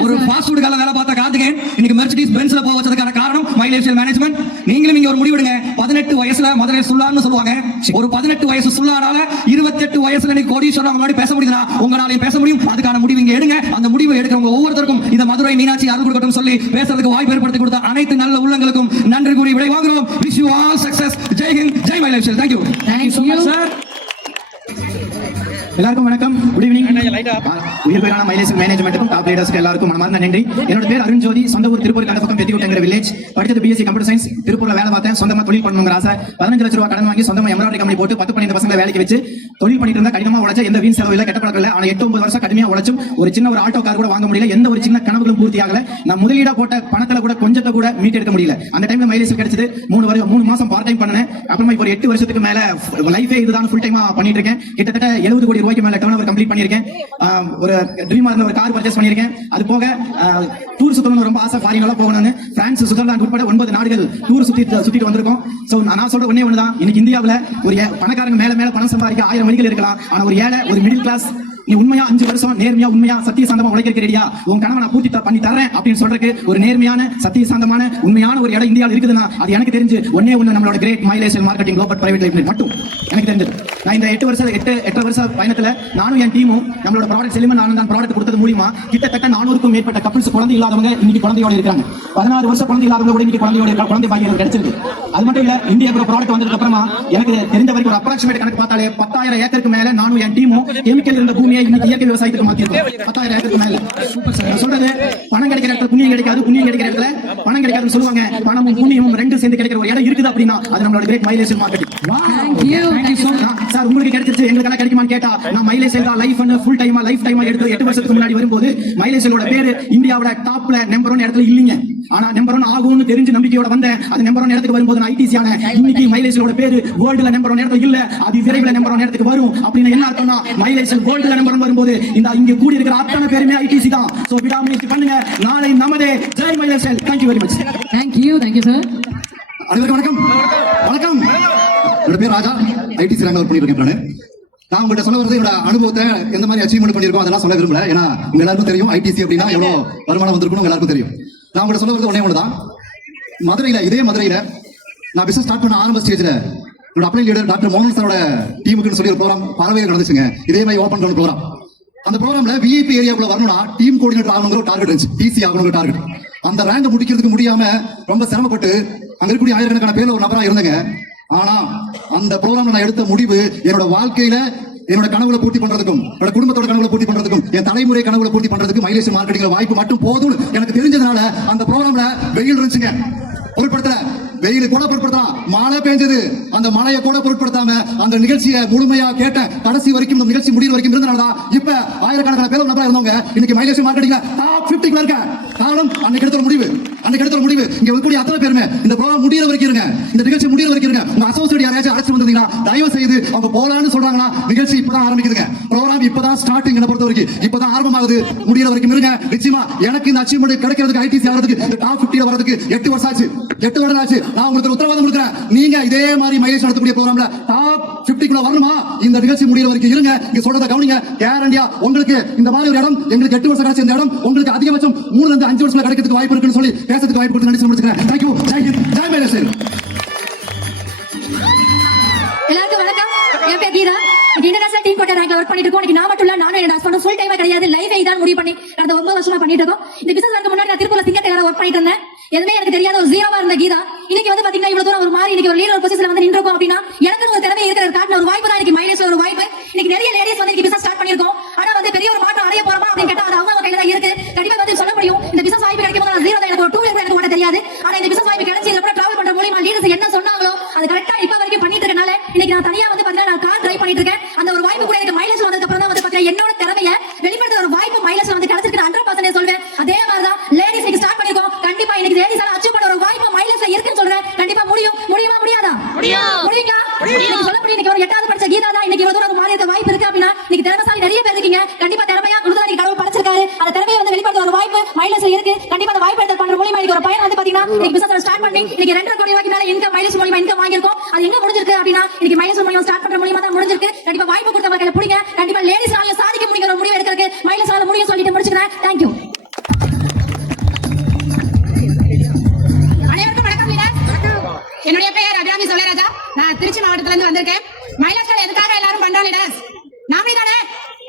ஒரு ஃபாஸ்ட் ஃபுட் கடையில வேலை பார்த்த கார்த்திகேயன் இன்னைக்கு மெர்சிடிஸ் பென்ஸ்ல போக வச்சதுக்கான காரணம் மை லைஃப் ஸ்டைல் மேனேஜ்மெண்ட். நீங்களும் இங்க ஒரு முடிவெடுங்க. 18 வயசுல மதுரை சுல்லான்னு சொல்லுவாங்க. ஒரு 18 வயசு சுல்லானால 28 வயசுல நீ கோடீஸ்வரன் முன்னாடி பேச முடியுதுனா உங்களாலையும் பேச முடியும். அதுக்கான முடிவு இங்க எடுங்க. அந்த முடிவை எடுக்கிறவங்க ஒவ்வொருத்தருக்கும் இந்த மதுரை மீனாட்சி அருள் கொடுக்கட்டும் சொல்லி பேசுறதுக்கு வாய்ப்பு ஏற்படுத்தி கொடுத்த அனைத்து நல்ல உள்ளங்களுக்கும் நன்றி கூறி விடை வாங்குறோம். Wish you all success. Jai Hind, Jai my life style. Thank you. Sir. எல்லாருக்கும் வணக்கம். Good evening. உயிர் பேரான மைலேஜ் மேனேஜ்மெண்ட்டுக்கும் டாப் லீடர்ஸ்க்கு எல்லாருக்கும் மனமார்ந்த நன்றி. என்னோட பேர் அருண் ஜோதி. சொந்த ஊர் திருப்பூர் கடப்பக்கம் பெத்தியூர் வில்லேஜ். படிச்சது பிஎஸ்சி கம்ப்யூட்டர் சயின்ஸ். திருப்பூர்ல வேலை பார்த்தேன். சொந்தமா தொழில் பண்ணணுங்கிற ஆசை. 15 லட்ச ரூபாய் கடன் வாங்கி சொந்தமா எம்ப்ராய்டரி கம்பெனி போட்டு 10-12 பசங்களை வேலைக்கு வச்சு தொழில் பண்ணிட்டு இருந்தா. கடினமா உழைச்ச, எந்த வீண் செலவு இல்ல, கெட்ட பழக்கம் இல்ல. ஆனா 8-9 வருஷம் கடுமையா உழைச்சும் ஒரு சின்ன ஒரு ஆட்டோ கார் கூட வாங்க முடியல. எந்த ஒரு சின்ன கனவுகளும் பூர்த்தி ஆகல. நான் முதலீடா போட்ட பணத்துல கூட கொஞ்சத்தை கூட மீட்டெடுக்க முடியல. அந்த டைம்ல மைலேஜ் கிடைச்சது. 3 மாசம் பார்ட் டைம் பண்ணேன். அப்புறமா இப்போ ஒரு 8 வருஷத்துக்கு மேல லைஃபே இதுதான் ஃபுல் டைமா பண்ணிட்டு இருக்கேன். கிட்டத்தட்ட 70 கோடி ரூபாய்க்கு மேல டர்ன் ஓவர் கம்ப்ளீட் பண்ணிருக்கேன். ஒரு ட்ரீமா இருந்த ஒரு கார் பர்ச்சேஸ் பண்ணிருக்கேன். அது போக டூர் சுத்தணும்னு ரொம்ப ஆசை. ஃபாரின்ல போகணும்னு பிரான்ஸ், சுவிட்சர்லாந்து உட்பட 9 நாடுகள் டூர் சுத்திட்டு வந்திருக்கோம். சோ நான் சொல்ற ஒண்ணே ஒண்ணுதான். இன்னைக்கு இந்தியாவுல ஒரு பணக்காரங்க மேல பணம் சம்பாதிக்க 1000 வழிகள் இருக்கலாம். ஆனா ஒரு ஏழை, ஒரு மிடில் கிளாஸ், நீ உண்மையா 5 வருஷம் நேர்மையா உண்மையா சத்தியசாந்தமா உழைக்க ரெடியா, உன் கனவை நான் பூர்த்தி பண்ணி தரேன் அப்படின்னு சொல்றதுக்கு ஒரு நேர்மையான சத்தியசாந்தமான உண்மையான ஒரு இடம் இந்தியாவில் இருக்குதுன்னா அது எனக்கு தெரிஞ்சு ஒண்ணே ஒண்ணு நம்மளோட great my lifestyle marketing global private limited மட்டும் எனக்கு தெரிஞ்சது. நான் இந்த 8 வருஷ பயணத்துல நானும் என் டீமும் நம்மளோட ப்ராடக்ட் செலிமன் ஆனந்த் ப்ராடக்ட் கொடுத்தது மூலியமா கிட்டத்தட்ட 400க்கும் மேற்பட்ட கப்பிள்ஸ் குழந்தை இல்லாதவங்க இன்னைக்கு குழந்தையோட இருக்காங்க. 16 வருஷம் குழந்தை இல்லாதவங்க கூட இன்னைக்கு குழந்தை பாக்கியம் கிடைச்சிருக்கு. அது மட்டும் இல்ல, இந்தியா ப்ராடக்ட் வந்ததுக்கு அப்புறமா எனக்கு தெரிந்த வரைக்கும் ஒரு அப்ராக்சிமேட் கணக்கு பார்த்தாலே 10,000 ஏக்கருக்கு மேல நானும் என் டீமும் கெமிக்கல் இருந்த பூமியை இன்னைக்கு இயற்கை விவசாயத்துக்கு மாத்திருக்கோம். 10,000 ஏக்கருக்கு மேல. நான் சொல்றது பணம் கிடைக்கிற இடத்துல புண்ணியம் கிடைக்காது, புண்ணியம் கிடைக்கிற இடத்துல பணம் கிடைக்காதுன்னு சொல்லுவாங்க. பணமும் புண்ணியமும் ரெண்டு சேர்ந்து கிடைக்கிற ஒரு இடம் இருக்குது அப்படின்னா அது நம்மளோட கிரேட் மைலேஜ் மார்க்கெட்டிங். சார் உங்களுக்கு கிடைச்சிருச்சு, எங்களுக்கு கிடைக்குமான்னு கேட்டா நான் மைலேஜ் லைஃப் ஃபுல் டைமா லைஃப் டைமா எடுத்து 8 வருஷத்துக்கு முன்னாடி வரும்போது மைலேஜோட பேரு இந்தியாவோட டாப்ல நம்பர் 1 இடத்துல இல்லீங்க. ஆனா நம்பர் 1 ஆகும்னு தெரிஞ்சு நம்பிக்கையோட வந்தேன். அது நம்பர் 1 இடத்துக்கு வரும்போது நான் ஐடிசி ஆன. இன்னைக்கு மைலேஜோட பேரு வேர்ல்டுல நம்பர் 1 இடத்துல இல்ல, அது விரைவில் நம்பர் 1 இடத்துக்கு வரும். அப்படின்னு என்ன அர்த்தம்னா மைலேஜ் வேர்ல்டுல நம்பர் 1 வரும்போது இந்த இங்க கூடி இருக்கிற அத்தனை பேருமே ஐடிசி தான். சோ விடாமுயற்சி பண்ணுங்க. நாளை நமதே. Jai mileage. Thank you very much. Thank you sir. அனைவருக்கும் வணக்கம். வணக்கம். என்னோட பேர் ராஜா. ஐடிசி ரேங்க்ல ஒர்க் பண்ணிட்டு இருக்கேன். நான் உங்கள்கிட்ட சொல்ல வரது என்னோட அனுபவத்தை எந்த மாதிரி அச்சீவ்மெண்ட் பண்ணிருக்கோம் அதெல்லாம் சொல்ல விரும்பல. ஏன்னா உங்க எல்லாருக்கும் தெரியும் ஐடிசி அப்படின்னா எவ்வளவு வருமானம் வந்திருக்கும் எல்லாருக்கும் தெரியும். நான் உங்கள்கிட்ட சொல்ல வரது ஒன்னே ஒண்ணுதான். இதே மதுரையில நான் பிசினஸ் ஸ்டார்ட் பண்ண ஆரம்ப ஸ்டேஜ்ல என்னோட அப்ளை லீடர் டாக்டர் மோகன் சாரோட டீமுக்குன்னு சொல்லி ஒரு ப்ரோக்ராம் பறவையில் நடந்துச்சுங்க. இதே மாதிரி ஓபன் பண்ண ப்ரோக்ராம். அந்த ப்ரோக்ராம்ல விஐபி ஏரியாவுக்குள்ள வரணும்னா டீம் கோஆர்டினேட்டர் ஆகணுங்கிற ஒரு டார்கெட் இருந்துச்சு. டிசி ஆகணுங்கிற டார்கெட். அந்த ரேங்க் முடிக்கிறதுக்கு முடியாம ரொம்ப சிரமப்பட்டு அங்க இருக்கக்கூடிய ஆயிரக்கணக்கான பேர்ல ஒரு நபரா இருந்தேங்க. ஆனா அந்த ப்ரோக்ராம்ல நான் எடுத்த முடிவு என்னோட வாழ்க்கையில என்னோட கனவுல பூர்த்தி பண்றதுக்கும் என்னோட குடும்பத்தோட கனவுல பூர்த்தி பண்றதுக்கும் என் தலைமுறை கனவுல பூர்த்தி பண்றதுக்கு மைலேஜ் மார்க்கெட்டிங் வாய்ப்பு மட்டும் போதும் எனக்கு தெரிஞ்சதுனால அந்த ப்ரோக்ராம்ல வெயில் இருந்துச்சுங்க. பொருட்படுத்தல வெயில் கூட பொருட்படுத்தலாம். மழை பெஞ்சது, அந்த மழையை கூட பொருட்படுத்தாம அந்த நிகழ்ச்சியை முழுமையா கேட்ட கடைசி வரைக்கும் இந்த நிகழ்ச்சி முடிவு வரைக்கும் இருந்தனாலதான் இப்ப ஆயிரக்கணக்கான பேர் நபரா இருந்தவங்க இன்னைக்கு மைலேஜ் மார்க்கெட்டிங்ல டாப் 50 இருக்க. காரணம் அன்னைக்கு எடுத்த முடிவு. இங்க வரக்கூடிய அத்தனை பேருமே இந்த ப்ரோக்ராம் முடியற வரைக்கும் இருங்க, இந்த நிகழ்ச்சி முடியற வரைக்கும் இருங்க. உங்க அசோசியேட் யாராச்சும் அழைச்சு வந்தீங்கன்னா தயவு செய்து அவங்க போலான்னு சொல்றாங்கன்னா நிகழ்ச்சி இப்பதான் ஆரம்பிக்குதுங்க. ப்ரோக்ராம் இப்பதான் ஸ்டார்டிங். என்ன பொறுத்த வரைக்கும் இப்பதான் ஆரம்பமாகுது. முடியற வரைக்கும் இருங்க. நிச்சயமா எனக்கு இந்த அச்சீவ்மெண்ட் கிடைக்கிறதுக்கு ஐடிசி ஆகிறதுக்கு இந்த டாப் 50 வரதுக்கு 8 வருஷம் ஆச்சு. 8 வருடம் ஆச்சு. நான் உங்களுக்கு உத்தரவாதம் கொடுக்குறேன். நீங்க இதே மாதிரி மைலேஜ் நடத்தக்கூடிய ப்ரோக்ராம்ல டாப் 50 வரணுமா? இந்த நிகழ்ச்சி முடிகிற வரைக்கும் இருங்க. இங்க சொல்றத கவனிங்க. கேரண்டியா உங்களுக்கு இந்த மாதிரி ஒரு இடம் எங்களுக்கு 8 வருஷம் கிடைச்ச இந்த இடம் உங்களுக்கு அதிகபட்சம் 3 ல இருந்து 5 வருஷம் கிடைக்கிறதுக்கு வாய்ப்பு இருக்குன்னு சொல்லி பேசுறதுக்கு வாய்ப்பு கொடுத்து நன்றி முடிச்சுக்கிறேன். தேங்க்யூ. ஜெய் ஹிந்த். ஜெய் மைலேஸ்டைல். எல்லாருக்கும் வணக்கம். என் பேர் கீதா. இன்டர்நேஷனல் டீம் கோட்டை ரேங்க்ல ஒர்க் பண்ணிட்டு இருக்கோம். இன்னைக்கு நான் மட்டும் இல்ல, நானும் என்னோட ஹஸ்பண்டும் ஃபுல் டைமா கிடையாது, லைஃப் இதான் முடிவு பண்ணி கடந்த 9 வருஷமா பண்ணிட்டு இருக்கோம். இந்த பிசினஸ் வந்து முன்னாடி நான் திருப்பூர்ல சிங்கத்தை ஒர்க் பண்ணிட்டு இருந்தேன். எதுவுமே எனக்கு தெரியாத ஒரு ஜீரோவா இருந்த கீதா இன்னைக்கு வந்து பாத்தீங்கன்னா இவ்வளவு தூரம் ஒரு மாதிரி இன்னைக்கு ஒரு லீடர் பொசிஷன்ல வந்து நின்றுக்கோம் அப்படின்னா எனக்கு ஒரு திறமை இருக்கிற காட்டின ஒரு வாய்ப்பு தான். இன்னைக்கு மைலேஜ்ல ஒரு வாய்ப்பு. இன்னைக்கு நிறைய லேடிஸ் வந்து இன்னைக்கு பிசினஸ் ஸ்டார்ட் பண்ணிருக்கோம். ஆனா வந்து பெரிய ஒரு மாற்றம் அடைய போறோமா அப்படின்னு கேட்டா அது அவங்க கையில தான் இருக்கு. கண்டிப்பா வந்து சொல்ல முடியும். இந்த பிசினஸ் வாய்ப்பு கிடைக்கும் போது நான் ஜீரோ தான், எனக்கு ஒரு 2 வீலர் எனக்கு ஓட்ட தெரியாது. ஆனா இந்த பிசினஸ் வாய்ப்பு கிடைச்சி இதுல டிராவல் பண்ற மூலியமா லீடர்ஸ் என்ன சொன்னாங்களோ அது கரெக்டா இப்ப வரைக்கும் பண்ணிட்டு இருக்கனால இன்னைக்கு நான் தனியா வந்து பாத்தீங்கன்னா நான் கார் டிரைவ் பண்ணிட்டு இருக்கேன். அந்த ஒரு வாய்ப்பு கூட எனக்கு மைலேஜ் வந்ததுக்கு அப்புறம் தான் வந்து பாத்தீங்கன்னா என்னோட திறமையை வெளிப்படுத்துற ஒரு வாய்ப்பு மைலேஜ் வந்து கிடைச்சிருக்கு. 100% சொல்வேன். அதே மாதிரி தான் லேடிஸ் இன்னைக்கு ஸ்டார்ட் பண்ணிருக்கோம். கண்டிப்பா இன்னைக்கு லேடிஸ் எல்லாம் அச்சீவ் பண்ண ஒரு வாய்ப்பு மைலேஜ்ல இருக்குன்னு சொல்றேன். கண்டிப்பா முடியுமா முடியாதா? முடியுங்களா? இன்னைக்கு சொல்ல முடியும். இன்னைக்கு ஒரு 8வது படிச்ச கீதா தான் இன்னைக்கு இவ்வளவு தூரம் மாறி இருக்க வாய்ப்பு இருக்கு அப்படின்னா இன்னைக்கு திறமைசாலி நிறைய பேர் இருக்கீங்க. கண்டிப்பா திறமையா கொடுத்தா நீங்க கடவுள் படைச்சிருக்காரு. அந்த திறமையை வந்து வெளிப்படுத்த ஒரு வாய்ப்பு மைலேஜ்ல இருக்கு. கண்டிப்பா அந்த வாய்ப்பு எடுத்து பண்ற மூலியமா இன்னைக்கு ஒரு பையன் வந்து பாத்தீங்கன்னா இன்னைக்கு பிசினஸ் ஸ்டார்ட் பண்ணி இன்னைக்கு 2.5 கோடி ரூபாய்க்கு மேல இன்கம் மைலேஜ் மூலியமா இன்கம் வாங்கியிருக்கோம். அது எங்க முடிஞ்சிருக்கு அப்படின்னா இன்னைக்கு மைலேஜ் மூலியமா ஸ்டார்ட் பண்ற மூலியமா தான் முடிஞ்சிருக்கு. கண்டிப்பா வாய்ப்பு கொடுத்தவங்க கையில பிடிங்க. கண்டிப்பா லேடிஸ்னால சாதிக்க முடியுங்கிற ஒரு முடிவு எடுக்கிறதுக்கு மைலேஜ்னால முடியும் சொல்லிட்டு முடிச்சுக்கிறேன். தேங்க்யூ. அனைவருக்கும் வணக்கம் லீடர். என்னுடைய பெயர் அபிராமி சோழராஜா. நான் திருச்சி மாவட்டத்துல இருந்து வந்திருக்கேன். மைலேஜ் எதுக்காக எல்லாரும் பண்றோம் லீடர்ஸ்? நாமளே தானே?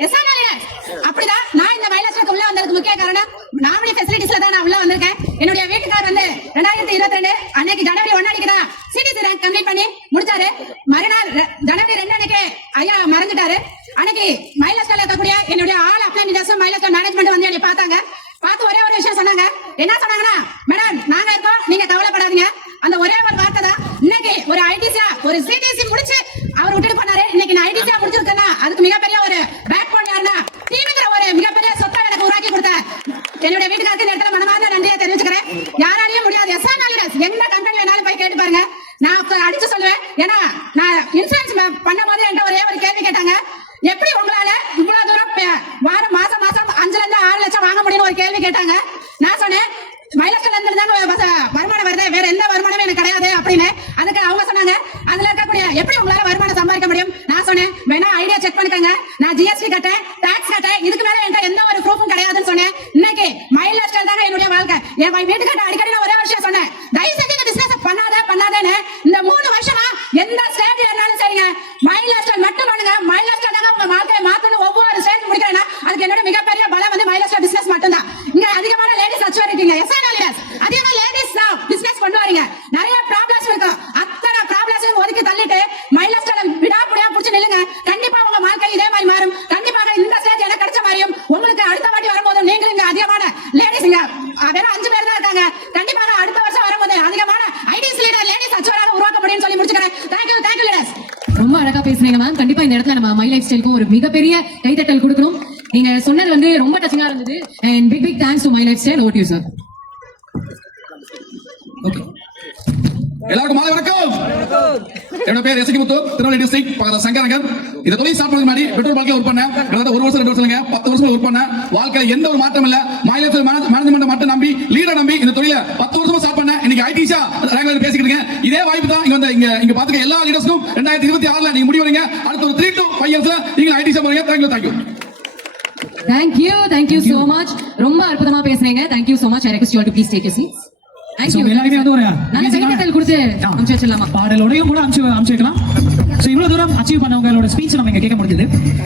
எஸ்ஆனா லீடர்ஸ். அப்படிதான் நான் இந்த மைலேஜ்க்கு உள்ள வந்ததுக்கு முக்கிய காரணம் நாமளே ஃபெசிலிட்டிஸ்ல தான் நான் உள்ள வந்திருக்கேன். என்னுடைய வீட்டுக்கார் வந்து 2022 அன்னைக்கு ஜனவரி 1 அன்னைக்கு தான் சிடிசி ரேங்க் கம்ப்ளீட் பண்ணி முடிச்சாரு. மறுநாள் ஜனவரி 2 அன்னைக்கு ஐயா மறந்துட்டாரு. அன்னைக்கு மைலேஜ்ல இருக்கக்கூடிய என்னுடைய all apply leaders mileage management வந்து என்னை பார்த்தாங்க. பார்த்து ஒரே ஒரு விஷயம் சொன்னாங்க. என்ன சொன்னாங்கன்னா, மேடம் நாங்க இருக்கோம், நீங்க கவலைப்படாதீங்க. அந்த ஒரே ஒரு வார்த்தை தான் இன்னைக்கு ஒரு ஐடிசியா ஒரு சிடிசி முடிச்சு அவர் விட்டுட்டு போனாரு. இன்னைக்கு நான் ஐடிசியா முடிச்சிருக்கேன்னா அதுக்கு மிகப்பெரிய ஒரு பேக் போன் யாருன்னா டீமுங்கிற ஒரு மிகப்பெரிய சொத்தை எனக்கு உருவாக்கி கொடுத்த என்னுடைய வீட்டுக்காருக்கு இந்த இடத்துல மனமார்ந்த நன்றியை தெரிவிச்சுக்கிறேன். யாராலையும் முடியாது. எஸ்ஆர் நாளிடஸ் எந்த கம்பெனி வேணாலும் போய் கேட்டு பாருங்க. நான் அடிச்சு சொல்லுவேன். ஏன்னா நான் இன்சூரன்ஸ் பண்ணும் போது என்கிட்ட ஒரே ஒரு கேள்வி கேட்டாங்க. எப்படி உங்களால இவ்வளவு தூரம் வாரம் மாசம் 5 ல இருந்து 6 லட்சம் வாங்க முடியும்னு ஒரு கேள்வி கேட்டாங்க. நான் சொன்னேன் மைலேஜ்ல இருந்து தாங்க வருமானம் வருது, வேற எந்த வருமானமும் எனக்கு கிடையாது அப்படின்னு. அதுக்கு அவங்க சொன்னாங்க அதுல இருக்கக்கூடிய எப்படி உங்களால வருமானம் சம்பாதிக்க முடியும்? நான் சொன்னேன் வேணா ஐடியா செக் பண்ணிக்கோங்க. நான் ஜிஎஸ்டி கட்டேன், டாக்ஸ் கட்டேன், இதுக்கு மேல என்கிட்ட எந்த ஒரு ப்ரூஃபும் கிடையாதுன்னு சொன்னேன். இன்னைக்கு மைலேஜ் தாங்க என்னுடைய வாழ்க்கை. என் வீட்டுக்கிட்ட அடிக்கடி நான் ஒரே விஷயம் சொன்னேன், தயவு செஞ்சு இந்த பிசினஸ் பண்ணாதேன்னு. இந்த 3 வருஷமா எந்த ஸ்டேஜ் இருந்தாலும் சரிங்க மைலேஜ் மட்டும் பண்ணுங்க. மைலேஜ் தாங்க உங்க வாழ்க்கையை மாத்தணும். ஒவ்வொரு ஸ்டேஜ் முடிக்கிறேன்னா அதுக்கு என்னோட மிகப்பெரிய பலம் வந்து மைலேஜ் பிசினஸ் மட்டும் தான். இங்க அதிகமான லேடிஸ் அச்சுவா இருக்கீங்க. அதிகமா லேடிஸ் தான் பிசினஸ் கொண்டு வரீங்க. நிறைய ப்ராப்ளம்ஸ் இருக்கும். அத்தனை ப்ராப்ளம்ஸையும் ஒதுக்கி தள்ளிட்டு மைலேஜ் விடாப்புடியா புடிச்சு நில்லுங்க. கண்டிப்பா உங்க வாழ்க்கை இதே மாதிரி மாறும். கண்டிப்பாக இந்த ஸ்டேஜ் எனக்கு கிடைச்ச மாதிரியும் உங்களுக்கு அடுத்த வாட்டி வரும்போது நீங்களும் இங்க அதிகமான லேடிஸ் இங்க வெறும் 5 பேர் தான் இருக்காங்க. கண்டிப்பாக அடுத்த வருஷம் வரும்போது அதிகமான ஐடிஸ் லீடர் லேடிஸ் அச்சுவராக உருவாக்க முடியும்னு சொல்லி முடிச்சுக்கிறேன். Thank you leaders. ரொம்ப அழகா பேசுனீங்க மேம். கண்டிப்பா இந்த இடத்துல நம்ம மை லைஃப் ஸ்டைலுக்கு ஒரு மிகப்பெரிய கைத்தட்டல் கொடுக்கணும். நீங்க சொன்னது வந்து ரொம்ப டச்சிங்கா இருந்தது. And big thanks to my lifestyle. Over to you sir. எல்லாருக்கும் மாலை வணக்கம். என்னோட பேர் எஸ்கி முத்து, திருநெல்வேலி டிஸ்ட்ரிக்ட் பக்கத்துல சங்கரநகர். இந்த தொழில் ஸ்டார்ட் பண்ண முன்னாடி பெட்ரோல் பங்க்ல ஒர்க் பண்ணேன். கிட்டத்தட்ட 1 வருஷம் 2 வருஷம் இல்லைங்க 10 வருஷம் ஒர்க் பண்ணேன். வாழ்க்கையில எந்த ஒரு மாற்றம் இல்ல. மைலேஜ் மேனேஜ்மெண்ட் மட்டும் நம்பி லீடர் நம்பி இந்த தொழில 10 வருஷமா ஸ்டார்ட் பண்ணேன். இன்னைக்கு ஐடிஷா ரேங்க்ல பேசிக்கிட்டு இருக்கேன். இதே வாய்ப்பு தான் இங்க பாத்துக்க எல்லா லீடர்ஸ்க்கும் 2026ல நீங்க முடிவீங்க. அடுத்த ஒரு 3 to 5 இயர்ஸ்ல நீங்க ஐடிஷா போறீங்க. Thank you so much. ரொம்ப அற்புதமா பேசுறீங்க. Thank you so much. I request you all to please take your seats. Thank you. எல்லாருமே வந்து ஒரு நல்ல கைத்தட்டல் கொடுத்து அனுப்பிச்சு வச்சிடலாமா? பாடலோடையும் கூட அனுப்பிச்சு வைக்கலாம். இவ்வளவு தூரம் அச்சீவ் பண்ணவங்களோட ஸ்பீச் நம்ம இங்க கேட்க முடிஞ்சது.